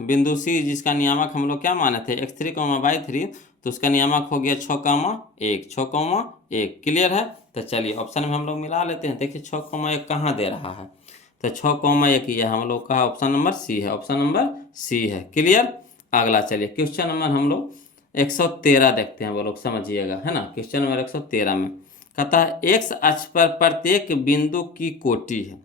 बिंदु C जिसका नियामक हम लोग क्या माने थे x3 बाई 3, तो उसका नियामक हो गया 6,1 क्लियर है। तो चलिए ऑप्शन में हम लोग मिला लेते हैं। देखिए 6,1 कहाँ दे रहा है, तो 6,1 ये हम लोग का ऑप्शन नंबर सी है, ऑप्शन नंबर सी है क्लियर। अगला चलिए क्वेश्चन नंबर हम लोग 113 देखते हैं, वो लोग समझिएगा है ना। क्वेश्चन नंबर 113 में कहता है x अक्ष पर प्रत्येक बिंदु की कोटि है,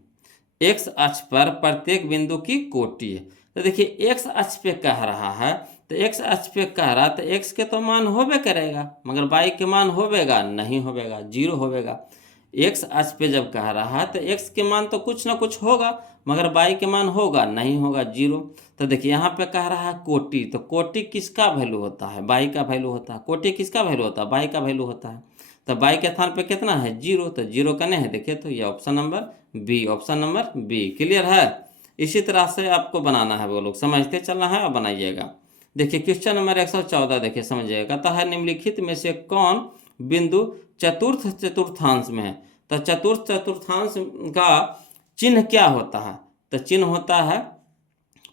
x अक्ष पर प्रत्येक बिंदु की कोटि है। तो देखिए x अक्ष पे कह रहा है, तो x अक्ष पे कह रहा तो x के तो मान होबे करेगा, मगर बाई के मान होबेगा नहीं, होबेगा 0 होबेगा। x अक्ष पे जब कह रहा है तो x के मान तो कुछ ना कुछ होगा, मगर बाई के मान होगा नहीं, होगा 0। तो देखिए यहाँ पे कह रहा है कोटि, तो कोटि किसका वैल्यू होता है बाई का वैल्यू होता है, कोटि किसका वैल्यू होता है बाई का वैल्यू होता है। तो बाई के स्थान पे कितना है 0, तो 0 कने है देखिए, तो ये option number B, option number B clear है। इसी तरह से आपको बनाना है, वो लोग समझते चलना है और बनाइएगा। देखिए क्वेश्चन नंबर 114 देखिए समझिएगा, कहता है निम्नलिखित में से कौन बिंदु चतुर्थ चतुर्थांश में है। तो चतुर्थ चतुर्थांश का चिन्ह क्या होता है, तो चिन्ह होता है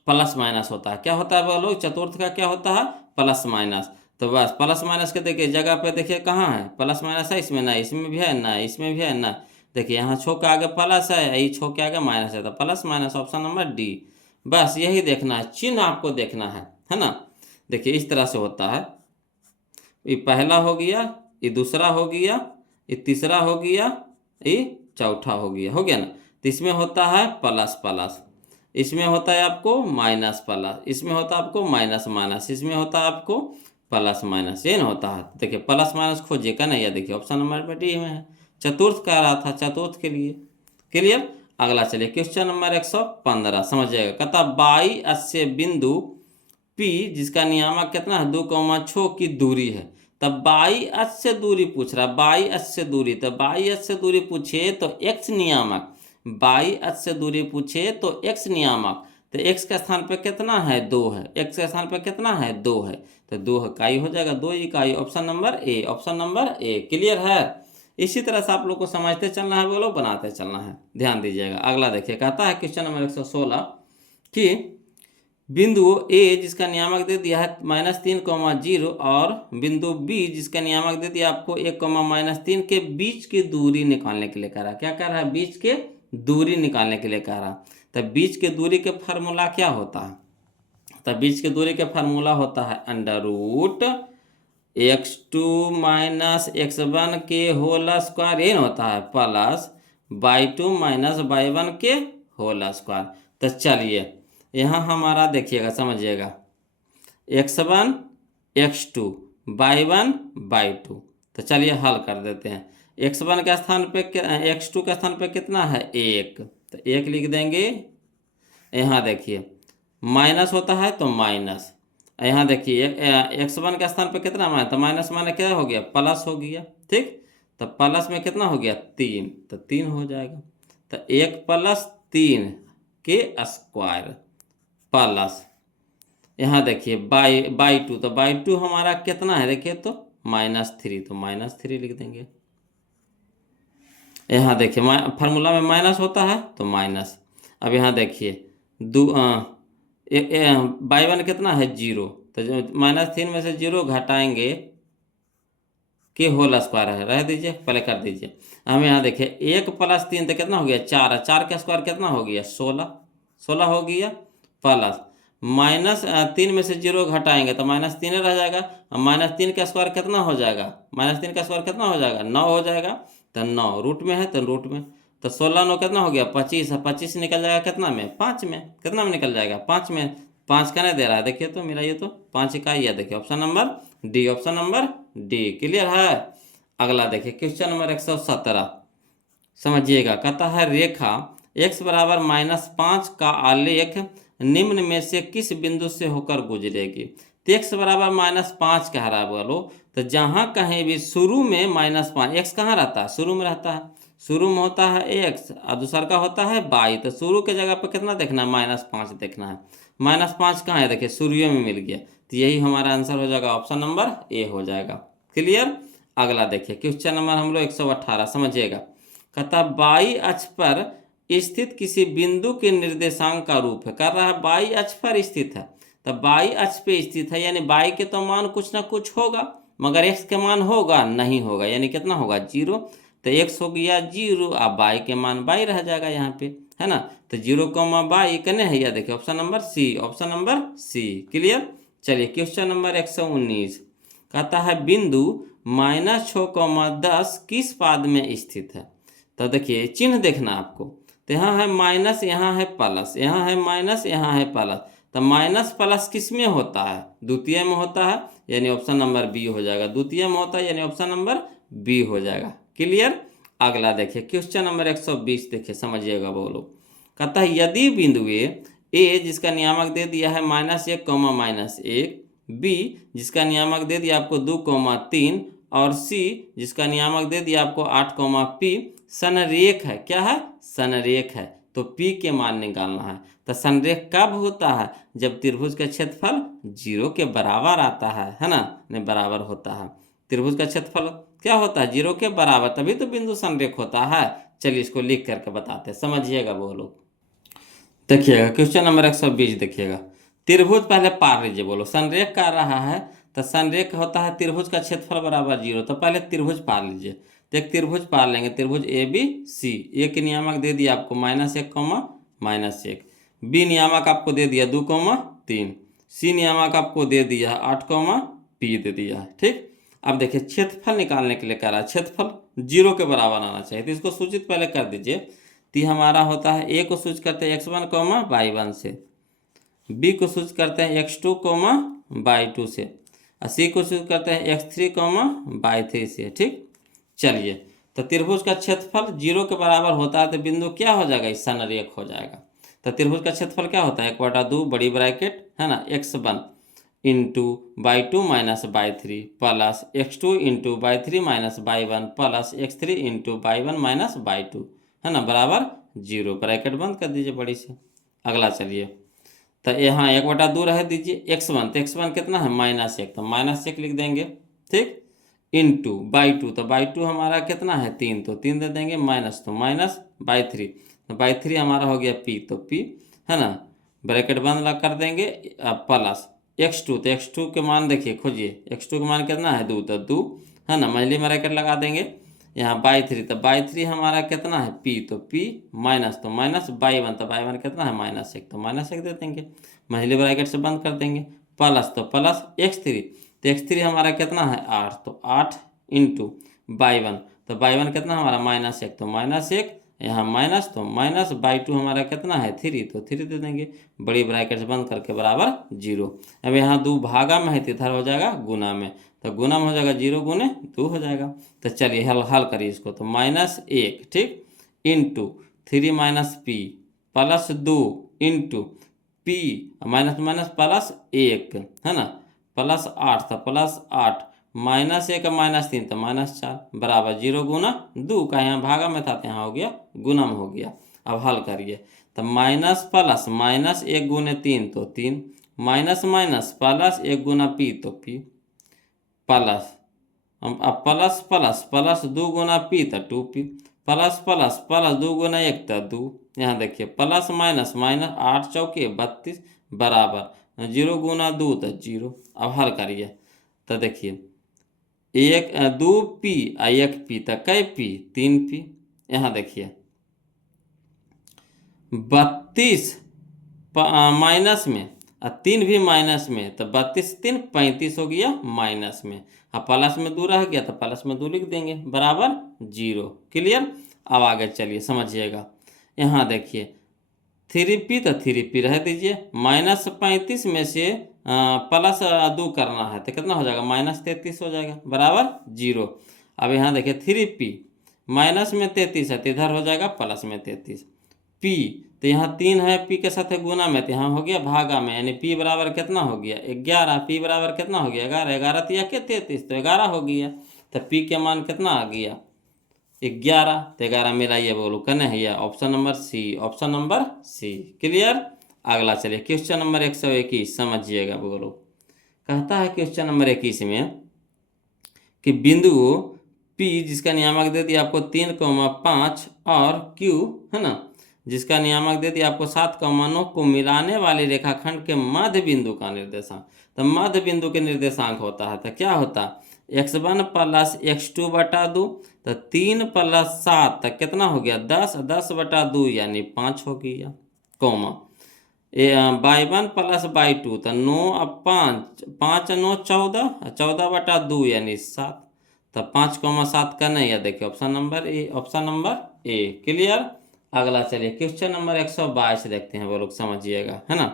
प्लस माइनस होता है। क्या होता है वो लोग चतुर्थ का क्या होता है प्लस माइनस। तो बस प्लस माइनस के देखिए जगह पे देखिए कहाँ है प्लस माइनस है, इसमें ना, इसमें भी है ना, इसमें भी है ना। देखिए यहाँ छो के आगे प्लस है, यही छो के आगे माइनस है, तो plus minus option number D. बस यही देखना है, चिन्ह आपको देखना है ना। देखिए इस तरह से होता है, ये पहला हो गया, ये दूसरा हो गया, ये तीसरा हो गया, ये चौथा हो गया ना। तो इसमें होता है प्लस प्लस, इसमें होता है आपको माइनस प्लस, इसमें होता है आपको माइनस माइनस, इसमें होता है आपको प्लस माइनस, ये ना होता है। देखिए प्लस माइनस खोजिएगा नहीं, देखिए ऑप्शन नंबर डी में है, चतुर्थ कह रहा था चतुर्थ के लिए क्लियर। अगला चलिए क्वेश्चन नंबर 115 समझिएगा, कहता बाई अस्य बिंदु P जिसका नियामक कितना है 2,6 की दूरी है। तब बाई अक्ष से दूरी पूछ रहा, बाई अक्ष से दूरी, तो बाई अक्ष से दूरी पूछे तो x नियामक, बाई अक्ष से दूरी पूछे तो x नियामक, तो x के स्थान पे कितना है 2 है, x के स्थान पे कितना है 2 है, तो 2 इकाई हो जाएगा, 2 इकाई, option number A, option number A clear है। इसी तरह से आप लोग को समझते चलना है, वो लोग बनाते चलना है, ध्यान दीजिएगा। अगला देखिए कहता है क्वेश्चन नंबर 116 कि बिंदु ए जिसका नियामक दे दिया है -3,0 और बिंदु बी जिसका नियामक दे दिया आपको 1,-3 के बीच की दूरी निकालने के लिए कह रहा है। क्या कह रहा है बीच के दूरी निकालने के लिए कह रहा है। तो बीच के दूरी के फार्मूला क्या होता है, तो बीच के दूरी के फार्मूला होता है √x2 - x1 के होल स्क्वायर, ये होता है प्लस y2 - y1 के होल स्क्वायर। तो चलिए यहाँ हमारा देखिएगा समझिएगा x1 x2 y1 y2, तो चलिए हल कर देते हैं। x1 के स्थान पे x2 के स्थान पे कितना है 1, तो 1 लिख देंगे। यहाँ देखिए माइनस होता है तो माइनस, यहाँ देखिए x1 के स्थान पे कितना माइनस, तो माइनस माने क्या हो गया, प्लस हो गया। ठीक, तो प्लस में कितना हो गया 3, तो 3 हो जाएगा। तो 1+3 के स्क्वायर प्लस यहाँ देखिए बाई 2, तो बाई 2 हमारा कितना है देखिए, तो -3, तो -3 लिख देंगे। यहाँ देखिए फार्मूला में माइनस होता है तो माइनस। अब यहाँ देखिए बाई वन कितना है 0, तो -3 में से 0 घटाएंगे के होल स्क्वायर है, रह दीजिए, पहले कर दीजिए। हम यहाँ देखिए 1+3 तो कितना हो गया 4, 4 का स्क्वायर कितना हो गया 16, 16 हो गया प्लस -3 में से 0 घटाएंगे तो -3 रह जाएगा। -3 का स्क्वायर कितना हो जाएगा, -3 का स्क्वायर कितना हो जाएगा 9 हो जाएगा। तो 9 रूट में है तो रूट में, तो 16 9 कितना हो गया 25 है, 25 निकल जाएगा कितना में 5 में, कितना में निकल जाएगा 5 में। 5 का नहीं दे रहा है देखिए, तो मेरा ये तो 5 इकाई है। देखिए option number D, option number D clear है। अगला देखिए क्वेश्चन नंबर 117 समझिएगा। कहता है रेखा x बराबर -5 का आलेख निम्न में से किस बिंदु से होकर गुजरेगी। तो x बराबर -5 कह रहा है बोलो, तो जहाँ कहीं भी शुरू में -5, x कहाँ रहता है शुरू में रहता है, शुरू में होता है x और दूसरा का होता है y, तो शुरू के जगह पर कितना देखना है -5 देखना है। -5 कहाँ है देखिए शुरू में मिल गया, तो यही हमारा आंसर हो जाएगा, ऑप्शन नंबर ए हो जाएगा क्लियर। अगला देखिए क्वेश्चन नंबर हम लोग 118 समझिएगा। कहता बाई अक्ष पर स्थित किसी बिंदु के निर्देशांक का रूप है, कर रहा है बाई अक्ष पर स्थित है, तो बाई अक्ष पे स्थित है यानी बाई के तो मान कुछ ना कुछ होगा, मगर एक्स के मान होगा नहीं होगा, यानी कितना होगा 0, तो एक्स हो गया 0 और बाई के मान बाई रह जाएगा यहाँ पे, है ना। तो 0, बाई कने है, या देखिए option number C, option number C clear. चलिए क्वेश्चन नंबर 119 कहता है बिंदु -6, 10 किस पाद में स्थित है। तो देखिए चिन्ह देखना आपको, तो यहाँ है माइनस, यहाँ है प्लस, यहाँ है माइनस, यहाँ है प्लस, तो माइनस प्लस किस में होता है, द्वितीय में होता है, यानी ऑप्शन नंबर बी हो जाएगा। द्वितीय में होता है यानी ऑप्शन नंबर बी हो जाएगा क्लियर। अगला देखिए क्वेश्चन नंबर 120 देखिए समझिएगा बोलो। कहता है यदि बिंदु ए जिसका नियामक दे दिया है -1, -1, बी जिसका नियामक दे दिया आपको 2, 3 और सी जिसका नियामक दे दिया आपको 8, पी संरेख है, क्या है संरेख है, तो पी के मान निकालना है। तो संरेख कब होता है, जब त्रिभुज का क्षेत्रफल 0 के बराबर आता है ना, नहीं बराबर होता है। त्रिभुज का क्षेत्रफल क्या होता है 0 के बराबर, तभी तो बिंदु संरेख होता है। चलिए इसको लिख करके बताते हैं, समझिएगा वो लोग। देखिएगा क्वेश्चन नंबर 120 देखिएगा, त्रिभुज पहले पार लीजिए बोलो, संरेख कर रहा है तो संरेख होता है त्रिभुज का क्षेत्रफल बराबर 0, तो पहले त्रिभुज पार लीजिए। तो एक त्रिभुज पार लेंगे, त्रिभुज ए बी सी, ए के नियामक दे दिया आपको -1, -1, बी नियामक आपको दे दिया 2, 3, सी नियामक आपको दे दिया 8, पी दे दिया है। ठीक, अब देखिए क्षेत्रफल निकालने के लिए कह रहा है, क्षेत्रफल 0 के बराबर आना चाहिए, तो इसको सूचित पहले कर दीजिए। तो हमारा होता है ए को सूचित करते हैं x1, y1 से, बी को सूचित करते हैं x2, y2 से, और सी को सूचित करते हैं x3, y3 से। ठीक, चलिए तो त्रिभुज का क्षेत्रफल 0 के बराबर होता है तो बिंदु क्या हो जाएगा, संरेख हो जाएगा। तो त्रिभुज का क्षेत्रफल क्या होता है 1/2 बड़ी ब्रैकेट है ना, x1 into y2 - y3 plus x2 into y3 - y1 plus x3 into y1 - y2 है ना, बराबर 0, ब्रैकेट बंद कर दीजिए बड़ी से। अगला चलिए, तो यहाँ 1/2 रह दीजिए x1, तो x1 कितना है -1, तो -1 लिख देंगे। ठीक, इंटू y2, तो y2 हमारा कितना है 3, तो 3 दे देंगे, माइनस तो माइनस y3, तो y3 हमारा हो गया p, तो p है ना, ब्रैकेट बंद कर देंगे, प्लस x2, तो x2 के मान देखिए खोजिए, x2 के मान कितना है 2, तो 2 है ना, मझली ब्रैकेट लगा देंगे। यहाँ y3, तो y3 हमारा कितना है p, तो p माइनस तो माइनस y1, तो y1 कितना है -1, तो -1 दे देंगे, मझली ब्रैकेट से बंद कर देंगे, प्लस तो प्लस x3, तो x3 हमारा कितना है 8, तो 8 इंटू y1, तो y1 कितना हमारा -1, तो -1, यहाँ माइनस तो माइनस y2 हमारा कितना है 3, तो 3 दे देंगे, बड़ी ब्रैकेट से बंद करके बराबर 0। अब यहाँ 2 भागा में है तो इधर हो जाएगा गुना में, तो गुना में हो जाएगा 0 गुने 2 हो जाएगा। तो चलिए हल करिए इसको, तो -1 ठीक into 3 - p plus 2 into P minus minus plus 1 है ना, प्लस 8 था, प्लस 8 माइनस 1 माइनस 3 तो माइनस 4 बराबर 0 गुना 2 का यहाँ भागा में था तो यहाँ हो गया गुना में हो गया। अब हल करिए तो माइनस प्लस माइनस 1 गुने 3 तो 3 माइनस माइनस प्लस 1 गुना पी तो पी प्लस अब प्लस प्लस प्लस 2 गुना पी तो 2p प्लस प्लस प्लस 2 गुना 1 तो 2। यहाँ देखिए प्लस माइनस माइनस 8 चौके 32 बराबर 0 गुना 2 तो 0। अब हल करिए तो देखिए 2p 1p तो कै p 3p। यहाँ देखिए 32 माइनस में और 3 भी माइनस में तो 32 3 35 हो गया माइनस में। अब प्लस में 2 रह गया तो प्लस में 2 लिख देंगे बराबर 0। क्लियर। अब आगे चलिए समझिएगा। यहाँ देखिए 3p तो 3p रह दीजिए, माइनस 35 में से प्लस 2 करना है तो कितना हो जाएगा माइनस 33 हो जाएगा बराबर 0। अब यहाँ देखिए 3p माइनस में 33 है तो इधर हो जाएगा प्लस में 33 p तो यहाँ 3 है p के साथ है गुना में तो यहाँ हो गया भागा में, यानी p बराबर कितना हो गया 11। p बराबर कितना हो गया 11, 11 तिया के 33 तो 11 हो गया। तो p के मान कितना आ गया 11। तो 11 मेरा ये बोलो कने है यह option number C, option number C. Clear. अगला चलिए क्वेश्चन नंबर 121 समझिएगा बोलो। कहता है क्वेश्चन नंबर 21 में कि बिंदु P जिसका नियामक दे दिया आपको 3,5 और Q है ना जिसका नियामक दे दिया आपको 7,9 को मिलाने वाले रेखाखंड के मध्य बिंदु का निर्देशांक। तो मध्य बिंदु के निर्देशांक होता है तो क्या होता x1 प्लस x2 बटा 2 तो 3 प्लस 7 तक कितना हो गया 10, 10 बटा 2 यानी 5 हो गया कोमा y1 प्लस y2 तो 9 अब 5 5 9 14, 14 बटा 2 यानी 7 तो 5,7 का नहीं है देखिए option number A, option number A. Clear. अगला चलिए क्वेश्चन नंबर 122 देखते हैं वो लोग समझिएगा है ना।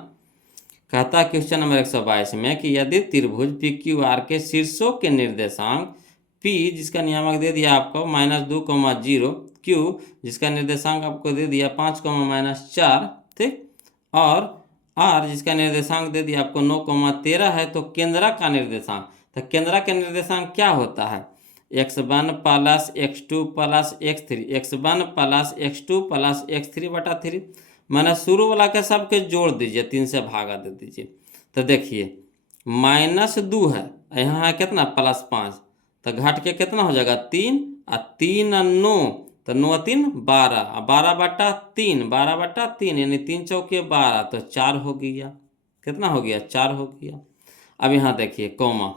कहता क्वेश्चन नंबर 122 में कि यदि त्रिभुज पी क्यू आर के शीर्षों के निर्देशांक P जिसका नियामक दे दिया आपको -2,0 Q जिसका निर्देशांक आपको दे दिया 5,-4 ठीक और R जिसका निर्देशांक दे दिया आपको 9,13 है तो केंद्र का निर्देशांक। तो केंद्र का निर्देशांक क्या होता है x1 plus x2 plus x3 x1 plus x2 plus x3 बटा 3 मैंने शुरू वाला के सबके जोड़ दीजिए 3 से भागा दे दीजिए। तो देखिए -2 है यहाँ है कितना +5 तो घट के कितना हो जाएगा 3 और 3 और 9 तो 9 3 12 और 12 बटा 3 12 बटा 3 यानी 3 चौके 12 तो 4 हो गया। कितना हो गया 4 हो गया। अब यहाँ देखिए कोमा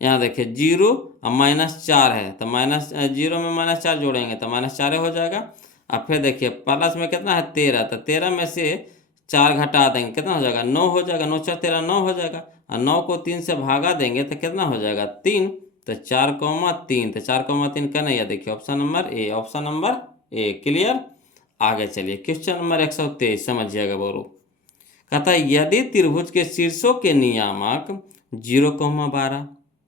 यहाँ देखिए 0 और -4 है तो -0 में -4 जोड़ेंगे तो -4 हो जाएगा। अब फिर देखिए प्लस में कितना है 13 तो 13 में से 4 घटा देंगे कितना हो जाएगा 9 हो जाएगा 9 4 13 9 हो जाएगा और 9 को 3 से भागा देंगे तो कितना हो जाएगा 3 तो 4,3 तो 4,3 का नहीं है देखिए option number A, option number A. Clear. आगे चलिए क्वेश्चन नंबर 123 समझिएगा बोलो। कहता है यदि त्रिभुज के शीर्षों के नियामक 0,12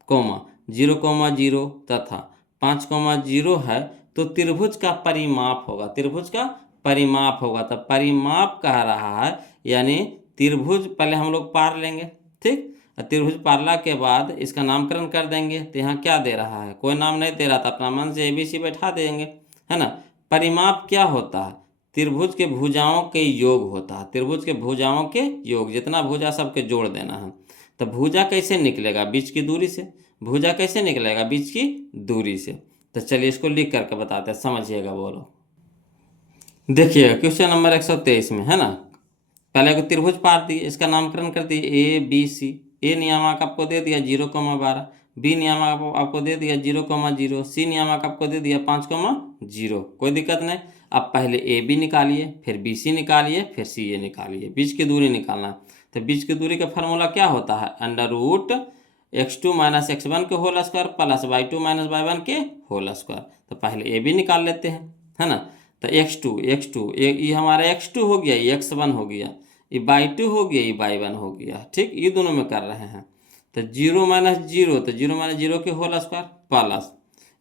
0,0 तथा 5,0 है तो त्रिभुज का परिमाप होगा, त्रिभुज का परिमाप होगा। तो परिमाप कह रहा है यानी त्रिभुज पहले हम लोग पार लेंगे ठीक, त्रिभुज पारला के बाद इसका नामकरण कर देंगे। तो यहाँ क्या दे रहा है कोई नाम नहीं दे रहा था अपना मन से ABC बैठा देंगे है ना। परिमाप क्या होता है त्रिभुज के भुजाओं के योग होता है, त्रिभुज के भुजाओं के योग जितना भुजा सबके जोड़ देना है। तो भुजा कैसे निकलेगा बीच की दूरी से, भुजा कैसे निकलेगा बीच की दूरी से। तो चलिए इसको लिख करके बताते हैं समझिएगा बोलो। देखिएगा क्वेश्चन नंबर 123 में है ना पहले को त्रिभुज पार दिए इसका नामकरण कर दिए ABC। ए नियामक आपको दे दिया 0,12, बी नियामक आपको दे दिया 0,0, सी नियामक आपको दे दिया 5,0। कोई दिक्कत नहीं। अब पहले AB निकालिए फिर BC निकालिए फिर CA निकालिए, बीच की दूरी निकालना। तो बीच की दूरी का फार्मूला क्या होता है √x2 - x1 के whole square plus y2 - y1 के होल स्क्वायर। तो पहले AB निकाल लेते हैं है ना। तो x2 ये हमारा x2 हो गया, ये x1 हो गया, ये y2 हो गया, ये y1 हो गया ठीक, ये दोनों में कर रहे हैं। तो 0 - 0 तो 0 - 0 के होल स्क्वायर प्लस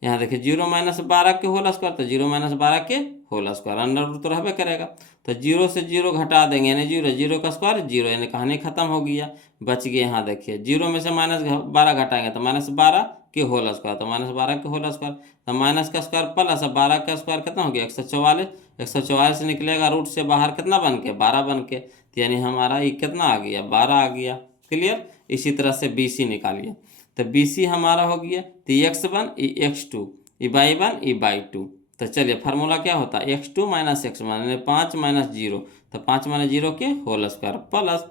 यहाँ देखिए 0 - 12 के होल स्क्वायर तो 0 - 12 के होल स्क्वायर अंडर रूट तो रहबे करेगा। तो जीरो से जीरो घटा देंगे यानी जीरो, जीरो का स्क्वायर जीरो, यानी कहानी खत्म हो गया। बच गए यहाँ देखिए, जीरो में से -12 घटाएंगे तो -12 के होल स्क्वायर, तो -12 के होल स्क्वायर, तो माइनस का स्क्वायर प्लस 12 का स्क्वायर कितना हो गया 144, 144 निकलेगा रूट से बाहर कितना बन के 12 बन के, तो यानी हमारा ये कितना आ गया 12 आ गया। क्लियर। इसी तरह से BC निकालिए, तो BC हमारा हो गया, तो x1 ये x2 ये y1 ये y2। तो चलिए फार्मूला क्या होता है x2 - x1 यानी 5 - 0, तो 5 - 0 के होल स्क्वायर प्लस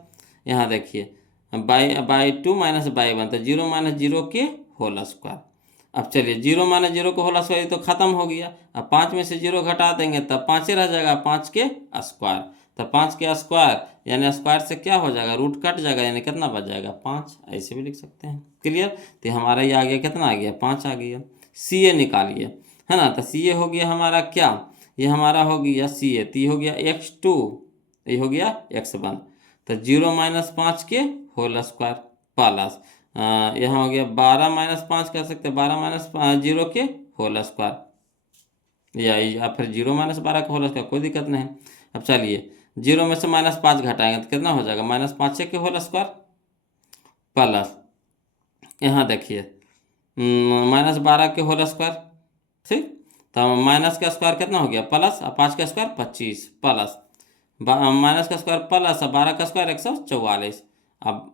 यहाँ देखिए y2 - y1, तो 0 - 0 के होल स्क्वायर। अब चलिए 0 - 0 को होल स्क्वायर तो खत्म हो गया। अब 5 में से 0 घटा देंगे तब 5 रह जाएगा, 5 के स्क्वायर, तो 5 के स्क्वायर यानी स्क्वायर से क्या हो जाएगा रूट कट जाएगा, यानी कितना बच जाएगा 5, ऐसे भी लिख सकते हैं। क्लियर। तो हमारा ये आ गया कितना आ गया 5 आ गया। CA निकालिए, है ना, तो CA हो गया हमारा क्या, ये हमारा हो गया CA, तो ये हो गया x2, ये हो गया x1, तो 0 - 5 के होल स्क्वायर प्लस यहाँ हो गया 12 - 5 कह सकते हैं, 12 - 0 के होल स्क्वायर, या फिर 0 - 12 का होल स्क्वायर, कोई दिक्कत नहीं। अब चलिए 0 में से -5 घटाएंगे तो कितना हो जाएगा -5 के होल स्क्वायर प्लस यहाँ देखिए -12 के होल स्क्वायर। ठीक, तो माइनस का स्क्वायर कितना हो गया प्लस, 5 का स्क्वायर 25 प्लस माइनस का स्क्वायर प्लस 12 का स्क्वायर 144। अब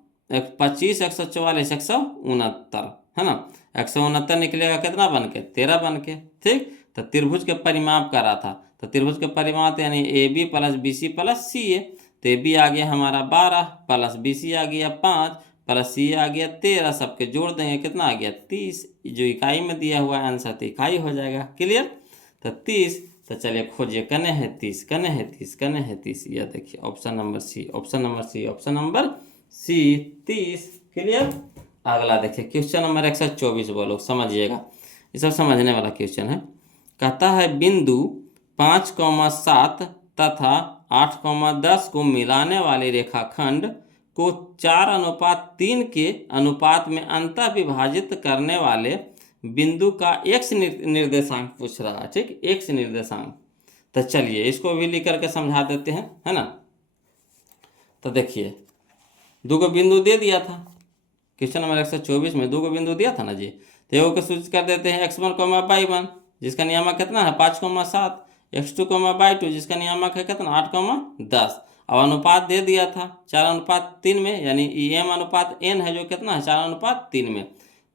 25 144 169, है ना, 169 निकलेगा कितना बन के 13 बन के। ठीक, तो त्रिभुज के परिमाप करा था, तो त्रिभुज के परिमाप यानी AB + BC + CA, तो AB आ गया हमारा 12 प्लस BC आ गया 5 प्लस CA आ गया 13, सबके जोड़ देंगे कितना आ गया 30, जो इकाई में दिया हुआ है आंसर तो इकाई हो जाएगा। क्लियर। तो 30, तो चलिए खोजिए कने है 30, कने है 30, कने है 30, यह देखिए option number C, option number C, option number C 30। Clear. अगला देखिए क्वेश्चन नंबर 124, बोलो समझिएगा, ये सब समझने वाला क्वेश्चन है। कहता है बिंदु 5,7 तथा 8,10 को मिलाने वाले रेखाखंड को 4:3 के अनुपात में अंतः विभाजित करने वाले बिंदु का x निर्देशांक पूछ रहा है। ठीक, x निर्देशांक। तो चलिए इसको भी लिख करके समझा देते हैं, है ना। तो देखिए 2 बिंदु दे दिया था क्वेश्चन नंबर 124 में, 2 बिंदु दिया था ना जी, तो एगो को सूचित कर देते हैं x1, y1 जिसका नियामक कितना है 5,7, x2, y2 जिसका नियामक है कितना 8,10। अब अनुपात दे दिया था 4:3 में, यानी m/n है जो कितना है 4:3 में।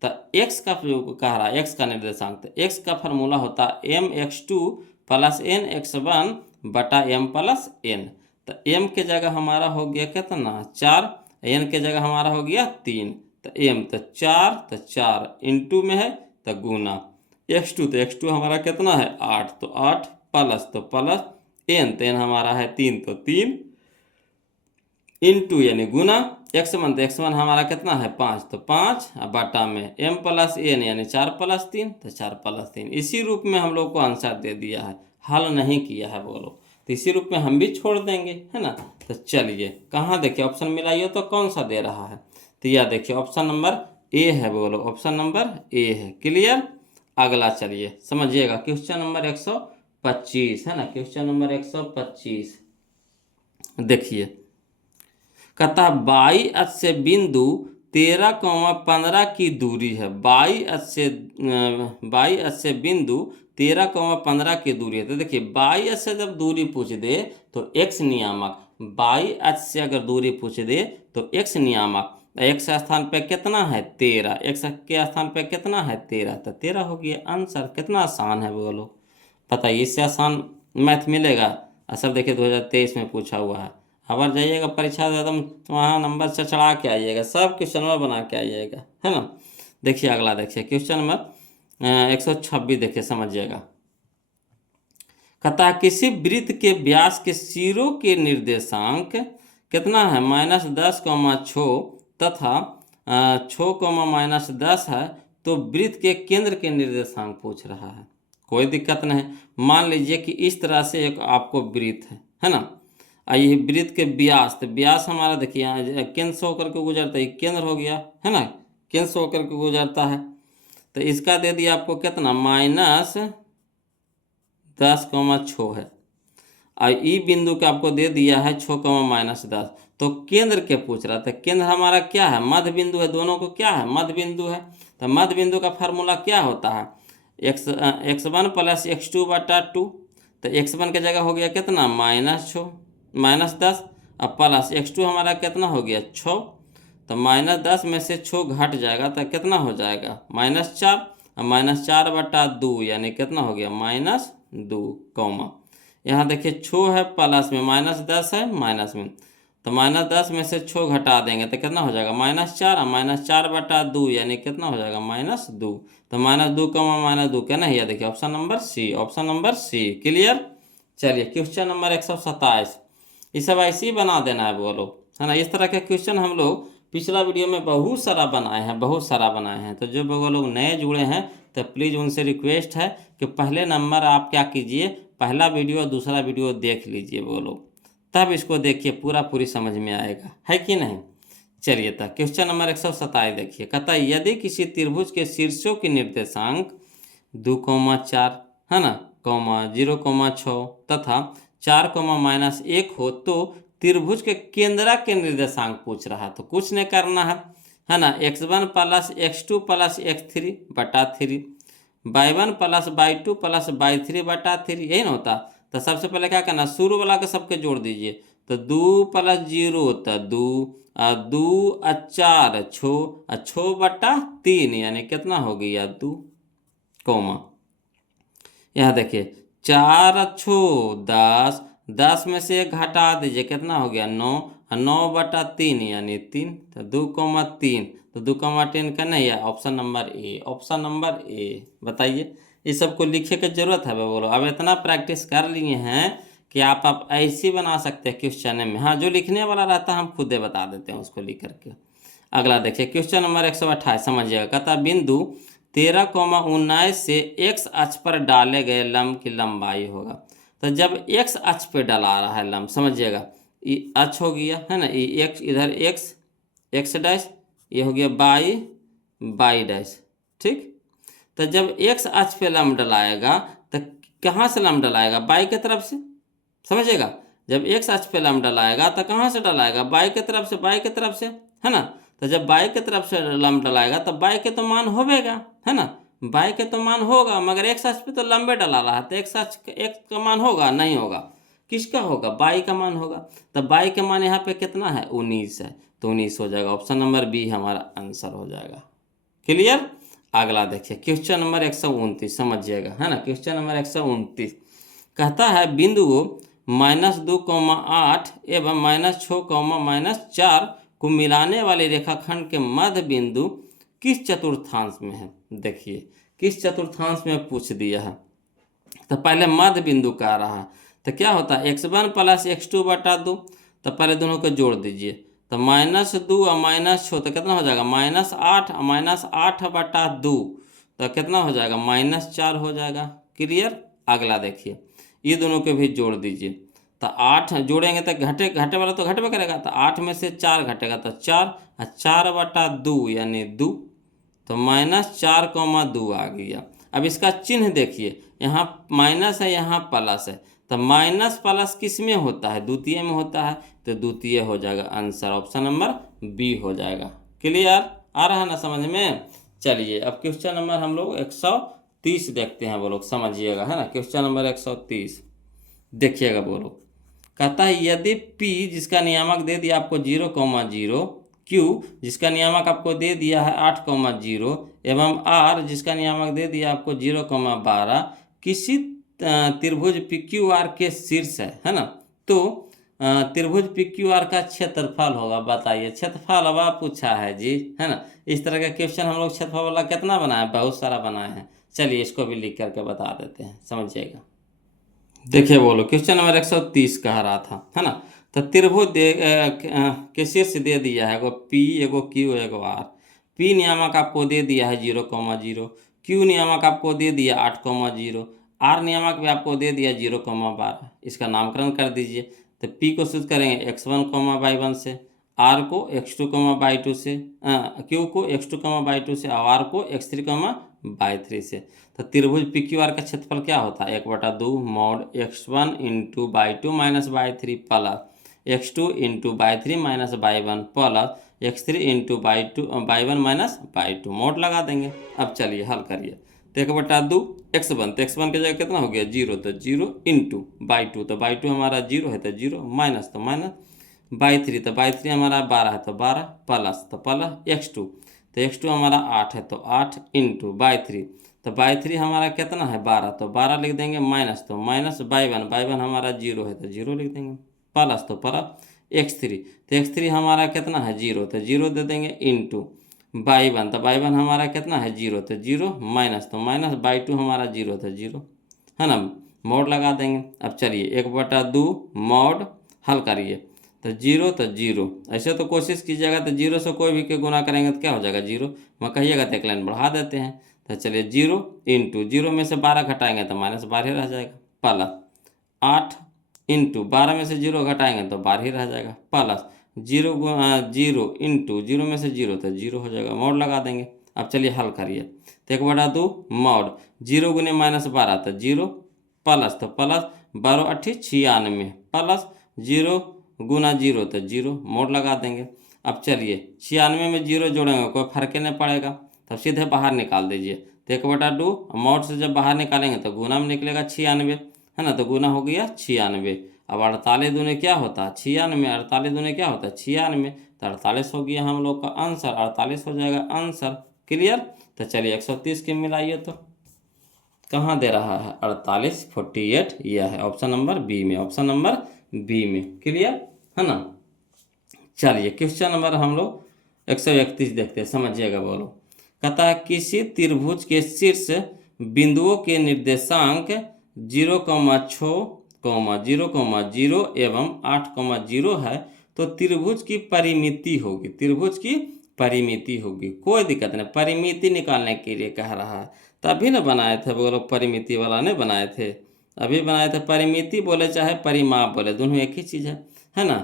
तो x का प्रयोग कह रहा है, x का निर्देशांक, तो x का फार्मूला होता है mx2 + nx1 बटा m + n। तो m के जगह हमारा हो गया कितना 4, n के जगह हमारा हो गया 3, तो m तो 4 इंटू में है तो गुना x2, तो x2 हमारा कितना है 8, तो 8 प्लस तो प्लस n, तो n हमारा है 3, तो 3 इंटू यानी गुना x1, तो x1 हमारा कितना है 5, तो 5 बटा में m + n यानी 4 + 3, तो 4 + 3। इसी रूप में हम लोग को आंसर दे दिया है, हल नहीं किया है बोलो, तो इसी रूप में हम भी छोड़ देंगे, है ना। तो चलिए कहाँ देखिए ऑप्शन मिलाइए तो कौन सा दे रहा है, तो यह देखिए ऑप्शन नंबर A है बोलो, ऑप्शन नंबर A है। क्लियर। अगला चलिए समझिएगा क्वेश्चन नंबर 125, है ना, क्वेश्चन नंबर 125 देखिए। कहता बाई अक्ष से बिंदु 13,15 की दूरी है, बाई अक्ष से बिंदु 13,15 की दूरी है। तो देखिए बाई अक्ष से जब दूरी पूछ दे तो x नियामक, बाई अक्ष से अगर दूरी पूछ दे तो x नियामक, x स्थान पे कितना है 13, x के स्थान पे कितना है 13, तो 13 हो गया आंसर। कितना आसान है बोलो, बताइए इससे आसान मैथ मिलेगा। सब देखिए 2023 में पूछा हुआ है, अगर जाइएगा परीक्षा एकदम वहाँ नंबर से चढ़ा के आइएगा, सब क्वेश्चन बना के आइएगा, है ना। देखिए अगला देखिए क्वेश्चन नंबर 126 देखिए समझिएगा। कहता है किसी वृत्त के व्यास के सिरों के निर्देशांक कितना है -10,6 तथा 6,-10 है, तो वृत्त के केंद्र के निर्देशांक पूछ रहा है। कोई दिक्कत नहीं, मान लीजिए कि इस तरह से एक आपको वृत्त है ना, ये वृत्त के व्यास, तो व्यास हमारा देखिए यहाँ केंद्र से होकर के गुजरता है, केंद्र हो गया, है ना, केंद्र से होकर के गुजरता है, तो इसका दे दिया आपको कितना -10,6 है। और ई बिंदु का आपको दे दिया है 6, -10। तो केंद्र के पूछ रहा था, केंद्र हमारा क्या है, मध्य बिंदु है, दोनों को क्या है, मध्य बिंदु है। तो मध्य बिंदु का फार्मूला क्या होता है, x1 + x2/2। तो x1 की जगह हो गया कितना, -10, और प्लस x2 हमारा कितना हो गया 6। तो -10 में से 6 घट जाएगा तो कितना हो जाएगा, -4, और -4/2 यानी कितना हो गया, -2, कौमा। यहाँ देखिए 6 है प्लस में, -10 है माइनस में, तो -10 में से 6 घटा देंगे तो कितना हो जाएगा, -4, और -4/2 यानी कितना हो जाएगा, -2। तो -2, -2 क्या नहीं है, देखिए option number C, option number C. Clear. चलिए क्वेश्चन नंबर 127, ये सब ऐसे ही बना देना है बोलो, है ना। इस तरह के क्वेश्चन हम लोग पिछला वीडियो में बहुत सारा बनाए हैं, बहुत सारा बनाए हैं। तो जो वो लोग नए जुड़े हैं तो प्लीज़ उनसे रिक्वेस्ट है कि पहले नंबर आप क्या कीजिए, पहला वीडियो और दूसरा वीडियो देख लीजिए वो लोग, तब इसको देखिए पूरी समझ में आएगा, है कि नहीं। चलिए तब क्वेश्चन नंबर 127 देखिए, कहता है यदि किसी त्रिभुज के शीर्षों के निर्देशांक 2,4 है ना, 0,6 तथा 4, -1 हो तो त्रिभुज के केंद्र के निर्देशांक पूछ रहा है। तो कुछ नहीं करना है ना, x1 + x2 + x3/3, y1 + y2 + y3/3, यही ना होता। तो सबसे पहले क्या करना, शुरू वाला के सबके जोड़ दीजिए। तो 2 + 0 तो 2, 2 और 4 6, और 6/3 यानी कितना हो गया 2, कौमा। यहाँ देखिए 4 और 6 10, 10 में से 1 घटा दीजिए, कितना हो गया 9, और 9/3 यानी 3। तो 2,3, तो 2,3 का नहीं है, option number A, option number A. बताइए ये सबको लिखे की जरूरत है बोलो, अब इतना प्रैक्टिस कर लिए हैं कि आप ऐसे बना सकते हैं क्वेश्चन में। हाँ, जो लिखने वाला रहता है हम खुद ही बता देते हैं उसको लिख करके। अगला देखिए क्वेश्चन नंबर 128, समझिएगा। कहता बिंदु 13,19 से x अक्ष पर डाले गए लंब की लंबाई होगा। तो जब x अक्ष पे डला रहा है लंब, समझिएगा, ये अक्ष हो गया है ना, ये x इधर x डैश, ये हो गया y डैश, ठीक। तो जब x अक्ष पे लंब डलाएगा तो कहाँ से लंब डलाएगा, y की तरफ से, समझिएगा। जब x अक्ष पे लंब डलाएगा तो कहाँ से डलाएगा, y की तरफ से, y की तरफ से, है ना। तो जब y की तरफ से लंब डलाएगा तो y के तो मान होगा, है ना, y के तो मान होगा, मगर x अक्ष पे तो लंबे डला रहा है तो x अक्ष x का मान होगा नहीं होगा, किसका होगा, y का मान होगा। तो y का मान यहाँ पे कितना है, 19 है, तो 19 हो जाएगा, ऑप्शन नंबर बी हमारा आंसर हो जाएगा। क्लियर। अगला देखिए क्वेश्चन नंबर 129, समझिएगा, है ना। क्वेश्चन नंबर 129 कहता है बिंदु -2,8 एवं -6, -4 को मिलाने वाले रेखाखंड के मध्य बिंदु किस चतुर्थांश में है। देखिए किस चतुर्थांश में पूछ दिया है, तो पहले मध्य बिंदु का आ रहा है। तो क्या होता है, x1 + x2/2। तो पहले दोनों को जोड़ दीजिए, तो -2 और -6 तो कितना हो जाएगा, -8 और -8/2, तो कितना हो जाएगा, -4 हो जाएगा। क्लियर। अगला देखिए ये दोनों को भी जोड़ दीजिए, तो 8 जोड़ेंगे तो घटे वाला तो घटबे करेगा, तो 8 में से 4 घटेगा तो 4, और 4/2 यानी 2, तो -4,2 आ गया। अब इसका चिन्ह देखिए, यहाँ माइनस है, यहाँ प्लस है, तो माइनस प्लस किस में होता है, द्वितीय में होता है, तो द्वितीय हो जाएगा आंसर, ऑप्शन नंबर बी हो जाएगा। क्लियर। आ रहा है ना समझ में। चलिए अब क्वेश्चन नंबर हम लोग 130 देखते हैं, वो लोग समझिएगा, है ना। क्वेश्चन नंबर 130 देखिएगा, वो लोग कहता है यदि P जिसका नियामक दे दिया आपको 0,0, Q जिसका नियामक आपको दे दिया है 8,0 एवं R जिसका नियामक दे दिया आपको 0,12 किसी त्रिभुज PQR के शीर्ष है ना, तो त्रिभुज PQR का क्षेत्रफल होगा। बताइए क्षेत्रफल हवा पूछा है जी, है ना। इस तरह का क्वेश्चन हम लोग क्षेत्रफल वाला कितना बनाए, बहुत सारा बनाए हैं। चलिए इसको भी लिख करके बता देते हैं, समझिएगा। देखिए बोलो क्वेश्चन नंबर 130 कह रहा था, है ना। तो त्रिभुज के शीर्ष दे दिया है, एगो P, एगो Q, एगो R। P नियामक आपको दे दिया है 0,0, Q नियामक आपको दे दिया 8,0, R नियामक भी आपको दे दिया 0,12। इसका नामकरण कर दीजिए। तो P को शुद्ध करेंगे x1, y1 से, R को x2, y2 से, Q को x2, y2 से, और R को x3, बाई 3 से। तो त्रिभुज PQR का क्षेत्रफल क्या होता है, 1/2 mod x1 into by 2 minus by 3 plus x2 into by 3 minus by 1 plus x3 into by 1 minus by 2 mod लगा देंगे। अब चलिए हल करिए। तो 1/2 x1, तो x1 की जगह कितना हो गया 0, तो 0 इंटू बाई 2, तो बाई 2 हमारा 0 है तो 0 माइनस, तो माइनस बाई 3, तो बाई 3 हमारा 12 है तो 12 प्लस, तो प्लस x2, तो x2 हमारा 8 है तो 8 इंटू बाई 3, तो बाई 3 हमारा कितना है 12, तो 12 लिख देंगे माइनस, तो माइनस बाई 1 हमारा 0 है तो 0 लिख देंगे प्लस, तो प्लस x3, तो x3 हमारा कितना है 0, तो 0 दे देंगे इंटू बाई 1, तो बाई 1 हमारा कितना है 0, तो 0 माइनस, तो माइनस बाई 2 हमारा 0 तो 0 है ना, मोड लगा देंगे। अब चलिए 1/2 मॉड हल करिए, तो 0 तो 0, ऐसे तो कोशिश कीजिएगा तो 0 से कोई भी के गुना करेंगे तो क्या हो जाएगा 0, मैं कहिएगा तो एक लाइन बढ़ा देते हैं। तो चलिए 0 इंटू 0 में से 12 घटाएंगे तो माइनस 12 रह जाएगा प्लस 8 इंटू 12 में से 0 घटाएंगे तो 12 रह जाएगा प्लस 0 इंटू 0 में से 0 तो 0 हो जाएगा, मॉड लगा देंगे। अब चलिए हल करिए। तो 1/2 मॉड 0 गुने माइनस 12 तो 0 प्लस, तो प्लस 12 8 96 प्लस 0 गुना 0 तो 0 मोड लगा देंगे। अब चलिए 96 में 0 जोड़ेंगे कोई फर्क ही नहीं पड़ेगा, तब सीधे बाहर निकाल दीजिए। तो 1/2 मॉड से जब बाहर निकालेंगे तो गुना में निकलेगा 96 है ना, तो गुना हो गया 96। अब 48 दूने क्या होता है 96, 48 दूने क्या होता है 96, तो 48 हो गया हम लोग का आंसर, 48 हो जाएगा आंसर। क्लियर। तो चलिए 130 के मिलाइए, तो कहाँ दे रहा है 48 48, यह है ऑप्शन नंबर बी में, ऑप्शन नंबर बी में। क्लियर है ना। चलिए क्वेश्चन नंबर हम लोग 131 देखते हैं, समझिएगा बोलो। कहता है किसी त्रिभुज के शीर्ष बिंदुओं के निर्देशांक 0,6, 0,0 एवं 8,0 है, तो त्रिभुज की परिमिति होगी, त्रिभुज की परिमिति होगी। कोई दिक्कत नहीं, परिमिति निकालने के लिए कह रहा है, तभी ना बनाए थे वो लोग, परिमिति वाला ने बनाए थे, अभी बनाए थे। परिमिति बोले चाहे परिमाप बोले, दोनों एक ही चीज़ है ना।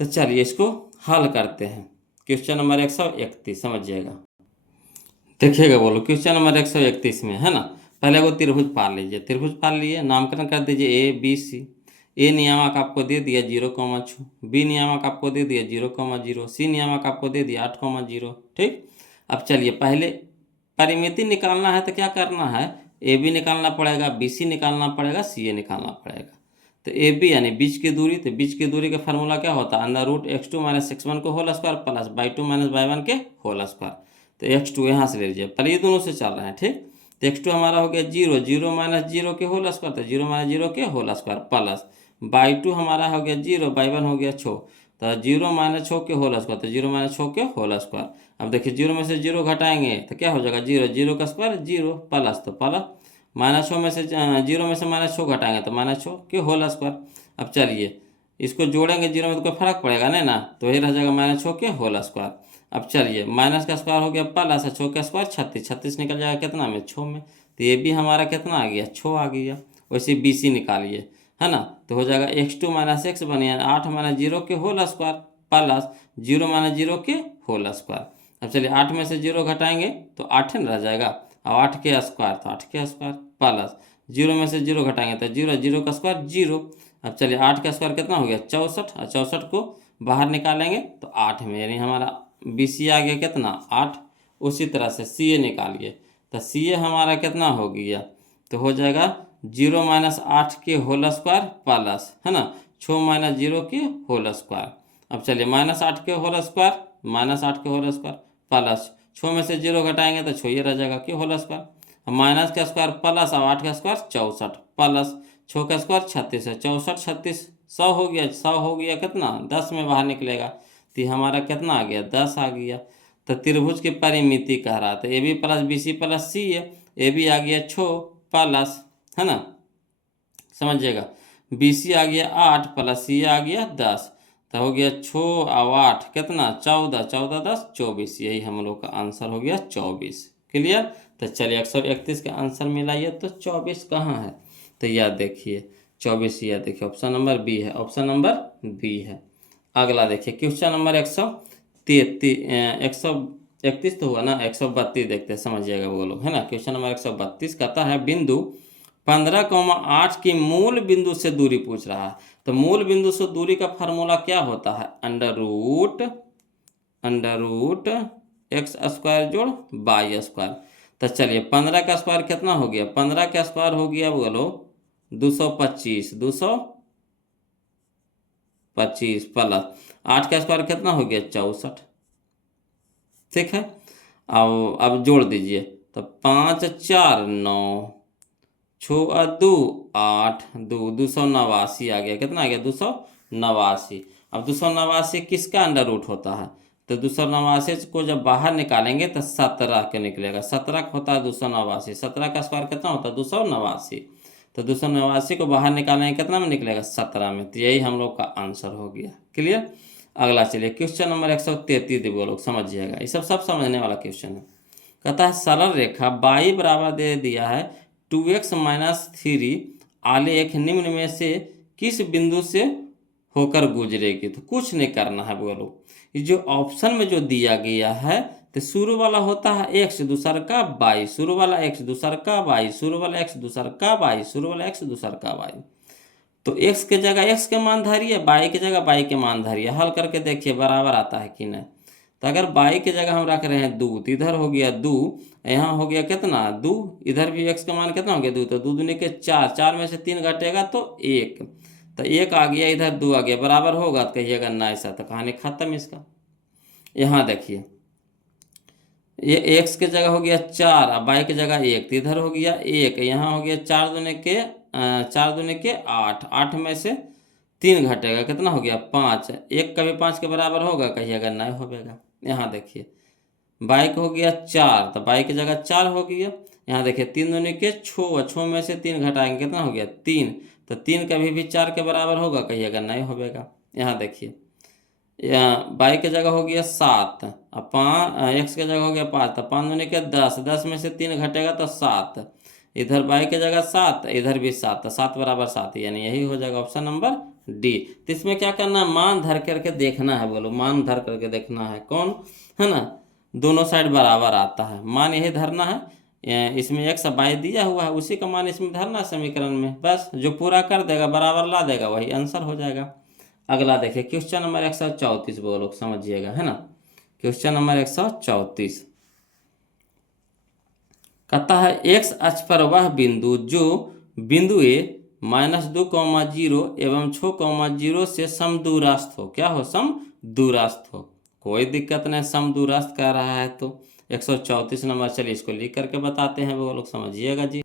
तो चलिए इसको हल करते हैं। क्वेश्चन नंबर 131 समझिएगा, देखिएगा बोलो। क्वेश्चन नंबर 131 में है ना, पहले वो त्रिभुज पाल लीजिए, त्रिभुज पाल लिए, नामकरण कर दीजिए ABC। ए नियामक आपको दे दिया 0,6, बी नियामक आपको दे दिया 0,0, सी नियामक आपको दे दिया 8,0। ठीक। अब चलिए पहले परिमिति निकालना है तो क्या करना है, AB निकालना पड़ेगा, BC निकालना पड़ेगा, CA निकालना पड़ेगा। तो AB यानी बीच की दूरी, तो बीच की दूरी का फार्मूला क्या होता है, √x2 - x1 को whole square plus by 2 minus by 1 के होल स्क्वायर। तो x2 यहाँ से ले लीजिए, पहले ये दोनों से चल रहे हैं। ठीक। तो x2 हमारा हो गया 0, 0 - 0 के होल स्क्वायर, तो 0 - 0 के होल स्क्वायर प्लस बाई 2 हमारा हो गया 0, बाई 1 हो गया 6, तो 0 - 6 के होल स्क्वायर, तो 0 - 6 के होल स्क्वायर। अब देखिए 0 में से 0 घटाएंगे तो क्या हो जाएगा 0, 0 का स्क्वायर 0 प्लस, तो प्लस -6 में से 0 में से -6 घटाएंगे तो -6 के होल स्क्वायर। अब चलिए इसको जोड़ेंगे 0 में तो कोई फर्क पड़ेगा नहीं ना, तो वही रह जाएगा -6 के होल स्क्वायर। अब चलिए माइनस का स्क्वायर हो गया प्लस, 6 का स्क्वायर 36, 36 निकल जाएगा कितना में 6 में, तो ये भी हमारा कितना आ गया 6 आ गया। वैसे BC निकालिए है ना, तो हो जाएगा x2 - x बनिए 8 - 0 के होल स्क्वायर प्लस 0 - 0 के होल स्क्वायर। अब चलिए 8 में से 0 घटाएंगे तो 8 रह जाएगा, अब 8 के स्क्वायर तो 8 के स्क्वायर प्लस 0 में से 0 घटाएंगे तो 0, 0 का स्क्वायर 0। अब चलिए 8 का स्क्वायर कितना हो गया 64, और 64 को बाहर निकालेंगे तो 8 में, यानी हमारा BC आ गया कितना 8। उसी तरह से CA निकालिए, तो CA हमारा कितना हो गया, तो हो जाएगा 0 - 8 के होल स्क्वायर प्लस है ना 6 - 0 के होल स्क्वायर। अब चलिए -8 के होल स्क्वायर, -8 के होल स्क्वायर प्लस 6 में से 0 घटाएंगे तो 6 ये रह जाएगा के होल स्क्वायर, माइनस का स्क्वायर प्लस, अब 8 का स्क्वायर 64 प्लस 6 का स्क्वायर 36 है, 64 36 100 हो गया, 100 हो गया कितना 10 में बाहर निकलेगा, तो हमारा कितना आ गया 10 आ गया। तो त्रिभुज की परिमिति कह रहा था AB + BC + CA, AB आ गया 6 प्लस है ना, समझिएगा BC आ गया 8 प्लस CA आ गया 10, तो हो गया 6 और 8 कितना 14, 14 10 24, यही हम लोग का आंसर हो गया 24। क्लियर। तो चलिए 131 का आंसर मिलाइए, तो 24 कहाँ है, तो यह देखिए 24, यह देखिए ऑप्शन नंबर बी है, ऑप्शन नंबर बी है। अगला देखिए क्वेश्चन नंबर 133 31 तो हुआ ना, 132 देखते हैं, समझिएगा वो लोग, है ना। क्वेश्चन नंबर 132 कहता है बिंदु 15,8 की मूल बिंदु से दूरी पूछ रहा है। तो मूल बिंदु से दूरी का फार्मूला क्या होता है, अंडर रूट एक्स स्क्वायर जोड़ वाई स्क्वायर। तो चलिए 15 का स्क्वायर कितना हो गया, 15 का स्क्वायर हो गया बोलो 225, 225 प्लस 8 का स्क्वायर कितना हो गया 64। ठीक है, अब जोड़ दीजिए। तो 5 4 9, 6 और 2 8, 289 आ गया। कितना आ गया 289। अब 289 किसका अंडर रूट होता है, तो 289 को जब बाहर निकालेंगे तो 17 के निकलेगा। 17 होता है 289, 17 का स्क्वायर कितना होता है 289। तो 289 को बाहर निकालेंगे कितना में निकलेगा 17 में। तो यही हम लोग का आंसर हो गया। क्लियर। अगला चलिए क्वेश्चन नंबर 133 वो लोग समझिएगा, ये सब समझने वाला क्वेश्चन है। कहता है सरल रेखा y बराबर दे दिया है 2x माइनस 3 आलेख निम्न में से किस बिंदु से होकर गुजरेगी। तो कुछ नहीं करना है बोलो, ये जो ऑप्शन में जो दिया गया है, तो शुरू वाला होता है x, दूसर का y, शुरू वाला x, दूसर का y, शुरू वाला x, दूसर का y, शुरू वाला x, दूसर का y। तो x के जगह x के मान धरिए, y के जगह y के मान धरिए, हल करके देखिए बराबर आता है कि नहीं। तो अगर y के जगह हम रख रहे हैं 2, तो इधर हो गया 2, यहाँ हो गया कितना 2, इधर भी x का मान कितना हो गया 2, तो 2 दूनी के 4, 4 में से 3 घटेगा तो 1, तो 1 आ गया, इधर 2 आ गया, बराबर होगा तो कहिएगा नहीं सर, तो कहानी खत्म इसका। यहाँ देखिए ये x के जगह हो गया 4, अब y के जगह 1, तो इधर हो गया 1, यहाँ हो गया 4 दूने के 8, 8 में से 3 घटेगा, कितना हो गया 5, 1 कभी 5 के बराबर होगा, कहिएगा नहीं होगा। यहाँ देखिए y का हो गया 4, तो y की जगह 4 हो गया। यहाँ देखिए 3 दूने के 6, 6 में से 3 घटाएंगे कितना हो गया 3, तो 3 कभी भी 4 के बराबर होगा, कहिएगा नहीं होगा। यहाँ देखिए y के जगह हो गया 7, अब 5, x के जगह हो गया 5, तो 5 दूने के 10, 10 में से 3 घटेगा तो 7, इधर y के जगह 7, इधर भी 7, तो 7 बराबर 7, यानी यही हो जाएगा ऑप्शन नंबर डी। तो इसमें क्या करना है, मान धर करके देखना है, बोलो मान धर करके देखना है, कौन है ना, दोनों साइड बराबर आता है, मान यही धरना है। इसमें x y दिया हुआ है, उसी का मान इसमें धरना है समीकरण में, बस जो पूरा कर देगा बराबर ला देगा वही आंसर हो जाएगा। अगला देखिए क्वेश्चन नंबर 134 वो लोग समझिएगा, है ना। क्वेश्चन नंबर 134 कहता है x अक्ष पर वह बिंदु जो बिंदु ए -2,0 एवं 6,0 से समदूरस्थ हो, क्या हो समदूरस्थ हो, कोई दिक्कत नहीं, समदूरस्थ कर रहा है तो 134 नंबर। चलिए इसको लिख करके बताते हैं वो लोग समझिएगा जी।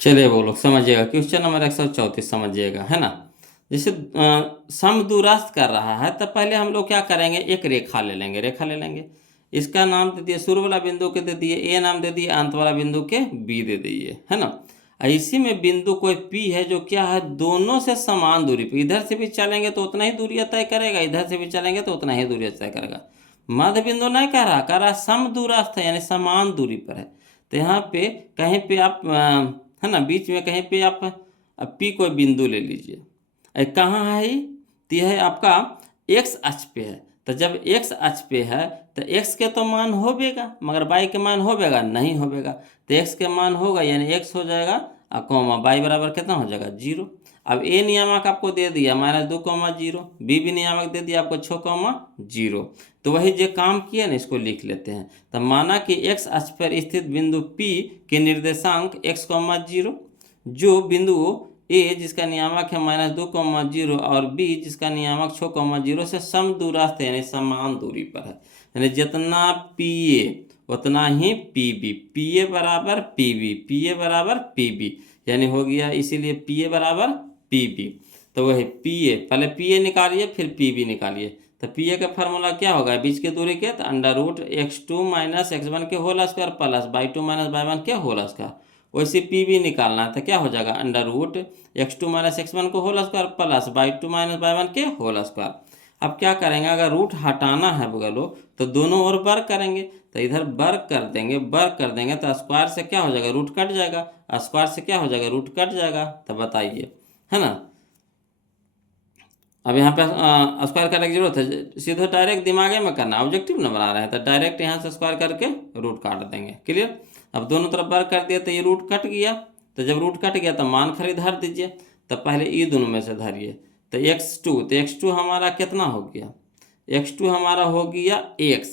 चलिए वो लोग समझिएगा क्वेश्चन नंबर 134 समझिएगा, है ना। जैसे समदूरस्थ कर रहा है तो पहले हम लोग क्या करेंगे, एक रेखा ले लेंगे, इसका नाम दे दिए, शुरू वाला बिंदु के दे दिए ए नाम दे दिए, अंत वाला बिंदु के बी दे दिए, है ना। इसी में बिंदु कोई पी है जो क्या है, दोनों से समान दूरी पे, इधर से भी चलेंगे तो उतना ही दूरी तय करेगा, इधर से भी चलेंगे तो उतना ही दूरी तय करेगा। मध्य बिंदु नहीं कह रहा समदूरस्थ है, यानी समान दूरी पर है। तो यहाँ पे कहीं पे आप है ना, बीच में कहीं पे आप पी कोई बिंदु ले लीजिए। कहाँ है ये, तो यह है आपका एक्स अक्ष पे है। तो जब एक्स अक्ष पे है तो एक्स के तो मान होबेगा, मगर वाई के मान होबेगा नहीं होबेगा। तो एक्स के मान होगा यानी एक्स हो जाएगा, कॉमा वाई बराबर कितना हो जाएगा 0। अब ए नियामक आपको दे दिया -2,0, बी भी नियामक दे दिया आपको 6,0। तो वही जो काम किया ना इसको लिख लेते हैं। तो माना कि एक्स अक्ष पर स्थित बिंदु P के निर्देशांक x,0, जो बिंदु ए जिसका नियामक है -2,0 और बी जिसका नियामक 6,0 से समदूरस्थ है, यानी समान दूरी पर है। यानी जितना पी ए उतना ही पी बी, पी ए बराबर पी बी, पी ए बराबर पी बी, यानी हो गया इसीलिए पी ए बराबर पी बी। तो वही पी ए, पहले पी ए निकालिए फिर पी बी निकालिए। तो पी ए का फार्मूला क्या होगा, बीच के दूरी के, तो √x2 - x1 के whole square plus y2 - y1 के होल स्क्वायर। वैसे पी बी निकालना है तो क्या हो जाएगा, √x2 - x1 को whole square plus y2 - y1 के होल स्क्वायर। अब क्या करेंगे, अगर रूट हटाना है बोलो तो दोनों ओर वर्ग करेंगे, तो इधर वर्ग कर देंगे तो स्क्वायर से क्या हो जाएगा, रूट कट जाएगा, स्क्वायर से क्या हो जाएगा, रूट कट जाएगा। तो बताइए, है ना। अब यहाँ पे स्क्वायर करने की जरूरत है, सीधे डायरेक्ट दिमागे में करना, ऑब्जेक्टिव नंबर आ रहा है तो डायरेक्ट यहाँ से स्क्वायर करके रूट काट देंगे। क्लियर। अब दोनों तरफ वर्क कर दिया तो ये रूट कट गया, तो जब रूट कट गया तो मान खरीद धर दीजिए। तो पहले ये दोनों में से धरिए, तो x2, तो x2 हमारा कितना हो गया, x2 हमारा हो गया x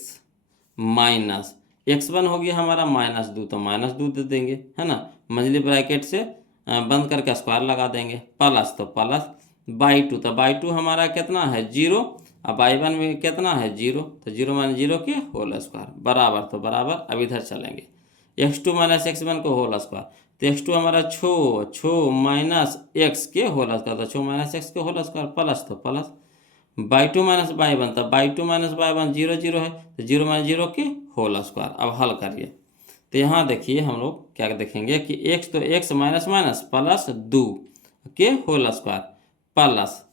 माइनस x1 हो गया हमारा -2, तो -2 दे देंगे, है ना। मंझली ब्रैकेट से बंद करके स्क्वायर लगा देंगे, प्लस तो प्लस बाई 2, तो बाई 2 हमारा कितना है 0, अब बाई 1 में कितना है 0, तो 0 माइनस 0 के होल स्क्वायर बराबर, तो बराबर अब इधर चलेंगे x2 माइनस x1 को होल स्क्वायर, तो x2 हमारा छो माइनस x के होल स्क्वायर, तो छो माइनस x के होल स्क्वायर प्लस तो प्लस बाई 2 माइनस बाई 1, तो बाई 2 माइनस बाई 1 0 0 है, तो 0 माइनस 0 के होल स्क्वायर। अब हल करिए, तो यहाँ देखिए हम लोग क्या देखेंगे कि x, तो x माइनस माइनस प्लस 2 के होल स्क्वायर प्लस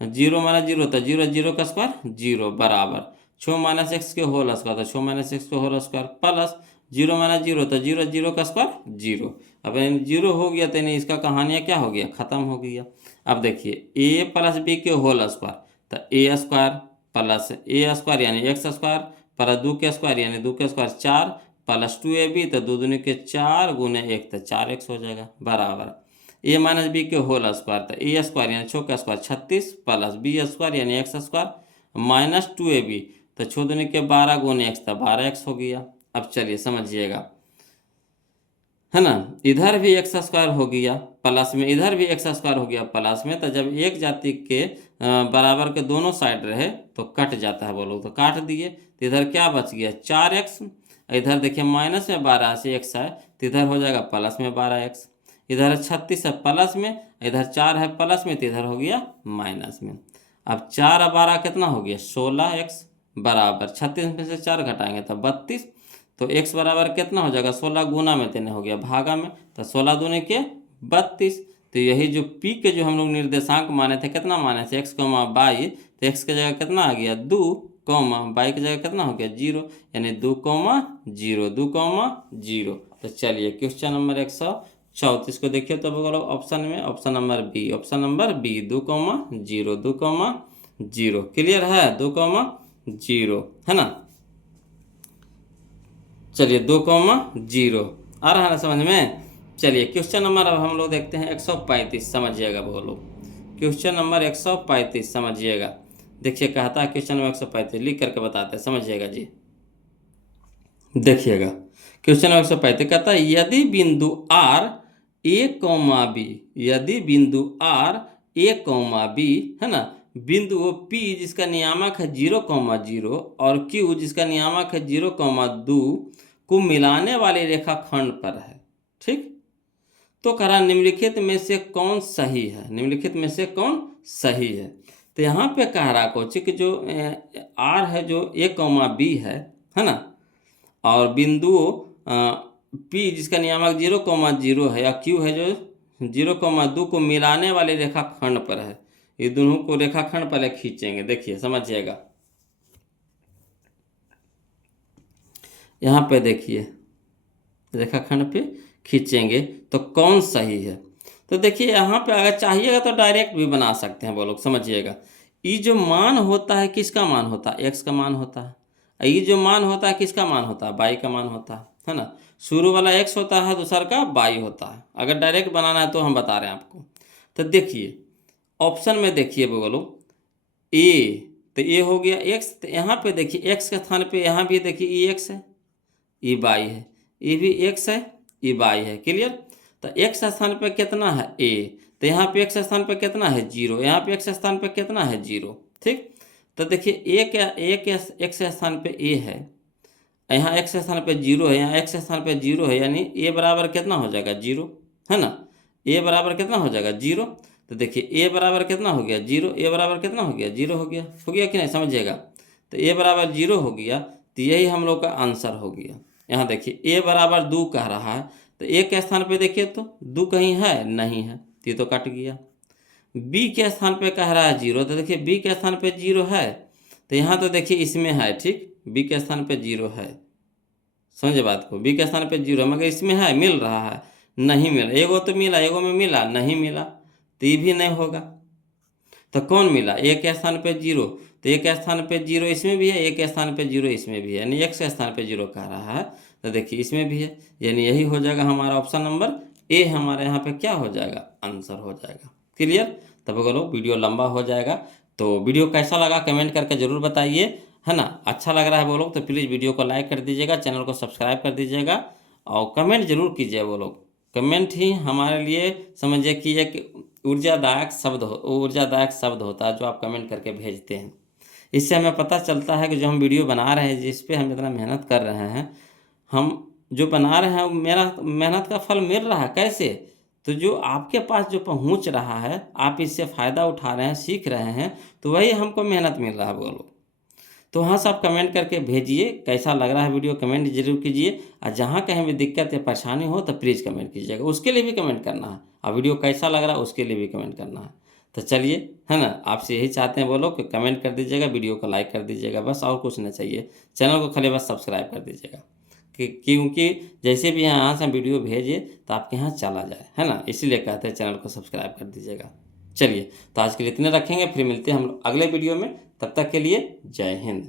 0 माइनस 0, तो 0 0 का स्क्वायर 0 बराबर 6 माइनस एक्स के होल स्क्वायर, तो 6 माइनस एक्स के होल स्क्वायर प्लस 0 माइनस 0, तो 0 0 का स्क्वायर 0। अब 0 हो गया तो नहीं, इसका कहानियाँ क्या हो गया, ख़त्म हो गया। अब देखिए a प्लस बी के होल स्क्वायर, तो ए स्क्वायर प्लस ए स्क्वायर यानी एक्स स्क्वायर प्लस 2 के स्क्वायर यानी 2 के स्क्वायर 4 प्लस 2ab, तो 2 दूनी के 4 गुने 1, तो 4x हो जाएगा बराबर ए माइनस बी के होल स्क्वायर, तो ए स्क्वायर यानी 6 का स्क्वायर 36 प्लस बी स्क्वायर यानी एक्स स्क्वायर माइनस 2ab, तो 6 दूनी के 12 गुने x, तो 12x हो गया। अब चलिए समझिएगा, है ना, इधर भी एक्स स्क्वायर हो गया प्लस में, इधर भी एक्स स्क्वायर हो गया प्लस में, तो जब एक जाति के बराबर के दोनों साइड रहे तो कट जाता है, बोलो तो काट दिए, तो इधर क्या बच गया 4x, इधर देखिए माइनस में 12 से x है, तो इधर हो जाएगा प्लस में 12x, इधर 36 है प्लस में, इधर 4 है प्लस में, तो इधर हो गया माइनस में। अब 4 और 12 कितना हो गया 16x बराबर 36 में से 4 घटाएंगे तो 32, तो x बराबर कितना हो जाएगा 16 गुना में तेने हो गया भागा में, तो 16 दूनी के 32, तो यही जो p के जो हम लोग निर्देशांक माने थे कितना माने थे x, बाई, तो x की जगह कितना आ गया 2, बाई की जगह कितना हो गया 0, यानी 2, 0 2, 0। तो चलिए क्वेश्चन नंबर 134 को देखिए, तो बोलो ऑप्शन में, option number B, option number B 2, 0 2, 0। Clear है 2, 0 है ना। चलिए 2, 0 आ रहा है ना समझ में। चलिए क्वेश्चन नंबर अब हम लोग देखते हैं 135, समझिएगा बोलो, क्वेश्चन नंबर 135 समझिएगा। देखिए कहता है क्वेश्चन नंबर 135, लिख करके बताते हैं, समझिएगा जी। देखिएगा क्वेश्चन नंबर 135 कहता है यदि बिंदु R a, b, यदि बिंदु R a, b है ना, बिंदु P जिसका नियामक है 0, 0 और Q जिसका नियामक है 0, 2 को मिलाने वाले रेखाखंड पर है, ठीक। तो कह रहा निम्नलिखित में से कौन सही है, निम्नलिखित में से कौन सही है। तो यहाँ पे कह रहा कोची कि जो R है जो a, b है ना, और बिंदु P जिसका नियामक 0, 0 है, या Q है जो 0, 2 को मिलाने वाले रेखाखंड पर है, ये दोनों को रेखाखंड पहले खींचेंगे। देखिए समझिएगा, यहाँ पे देखिए रेखाखंड पे खींचेंगे तो कौन सही है। तो देखिए यहाँ पे अगर चाहिएगा तो डायरेक्ट भी बना सकते हैं वो लोग, समझिएगा। ये जो मान होता है किसका मान होता है, एक्स का मान होता है। ये जो मान होता है किसका मान होता है, बाई का मान होता है ना। शुरू वाला एक्स होता है, दूसरा का बाई होता है। अगर डायरेक्ट बनाना है तो हम बता रहे हैं आपको। तो देखिए ऑप्शन में देखिए बोलो ए, तो ए हो गया एक्स, तो यहाँ पे देखिए एक्स के स्थान पे यहाँ भी देखिए ये एक्स है, ये बाई है, ये भी एक्स है, ये बाई है। क्लियर। तो एक्स स्थान पे कितना है ए, तो यहाँ पे एक्स स्थान पे कितना है 0, यहाँ पे एक्स स्थान पे कितना है 0, ठीक। तो देखिए एक्स स्थान पे ए है, यहाँ एक्स स्थान पे 0 है, यहाँ एक्स स्थान पे 0 है, यानी ए बराबर कितना हो जाएगा 0, है ना। ए बराबर कितना हो जाएगा 0। तो देखिए ए बराबर कितना हो गया 0, ए बराबर कितना हो गया 0 हो गया कि नहीं, समझिएगा। तो ए बराबर 0 हो गया, तो यही हम लोग का आंसर हो गया। यहाँ देखिए ए बराबर 2 कह रहा है, तो ए के स्थान पे देखिए तो 2 कहीं है नहीं है, तो ये तो कट गया। बी के स्थान पे कह रहा है 0, तो देखिए बी के स्थान पे 0 है, तो यहाँ तो देखिए इसमें है, ठीक, बी के स्थान पे 0 है। समझे बात को, बी के स्थान पे 0 मगर इसमें है, मिल रहा है, नहीं मिला, एगो तो मिला, एगो में मिला नहीं मिला, तो ये भी नहीं होगा। तो कौन मिला, एक के स्थान पे 0, तो एक के स्थान पे 0 इसमें भी है, एक के स्थान पे 0 इसमें भी है, यानी x के स्थान पे 0 कह रहा है। तो देखिए इसमें भी है, यानी यही हो जाएगा हमारा ऑप्शन नंबर ए, हमारे यहाँ पे क्या हो जाएगा, आंसर हो जाएगा। क्लियर। तब बोलो वीडियो लंबा हो जाएगा, तो वीडियो कैसा लगा कमेंट करके ज़रूर बताइए, है ना। अच्छा लग रहा है वो लोग तो प्लीज़ वीडियो को लाइक कर दीजिएगा, चैनल को सब्सक्राइब कर दीजिएगा और कमेंट जरूर कीजिए। वो लोग कमेंट ही हमारे लिए समझिए कि एक ऊर्जादायक शब्द होता है जो आप कमेंट करके भेजते हैं। इससे हमें पता चलता है कि जो हम वीडियो बना रहे हैं, जिस पे हम इतना मेहनत कर रहे हैं, हम जो बना रहे हैं मेरा मेहनत का फल मिल रहा है कैसे, तो जो आपके पास जो पहुंच रहा है, आप इससे फ़ायदा उठा रहे हैं, सीख रहे हैं, तो वही हमको मेहनत मिल रहा है। बोलो तो वहाँ से आप कमेंट करके भेजिए कैसा लग रहा है वीडियो, कमेंट जरूर कीजिए। और जहाँ कहीं भी दिक्कत या परेशानी हो तो प्लीज़ कमेंट कीजिएगा, उसके लिए भी कमेंट करना है, और वीडियो कैसा लग रहा है उसके लिए भी कमेंट करना है। तो चलिए, है ना, आपसे यही चाहते हैं वो लोग कि कमेंट कर दीजिएगा, वीडियो को लाइक कर दीजिएगा, बस और कुछ नहीं चाहिए। चैनल को खाली बस सब्सक्राइब कर दीजिएगा क्योंकि जैसे भी यहाँ से हम वीडियो भेजिए तो आपके यहाँ चला जाए, है ना, इसीलिए कहते हैं चैनल को सब्सक्राइब कर दीजिएगा। चलिए, तो आज के लिए इतने रखेंगे, फिर मिलते हैं हम लोग अगले वीडियो में। तब तक के लिए जय हिंद।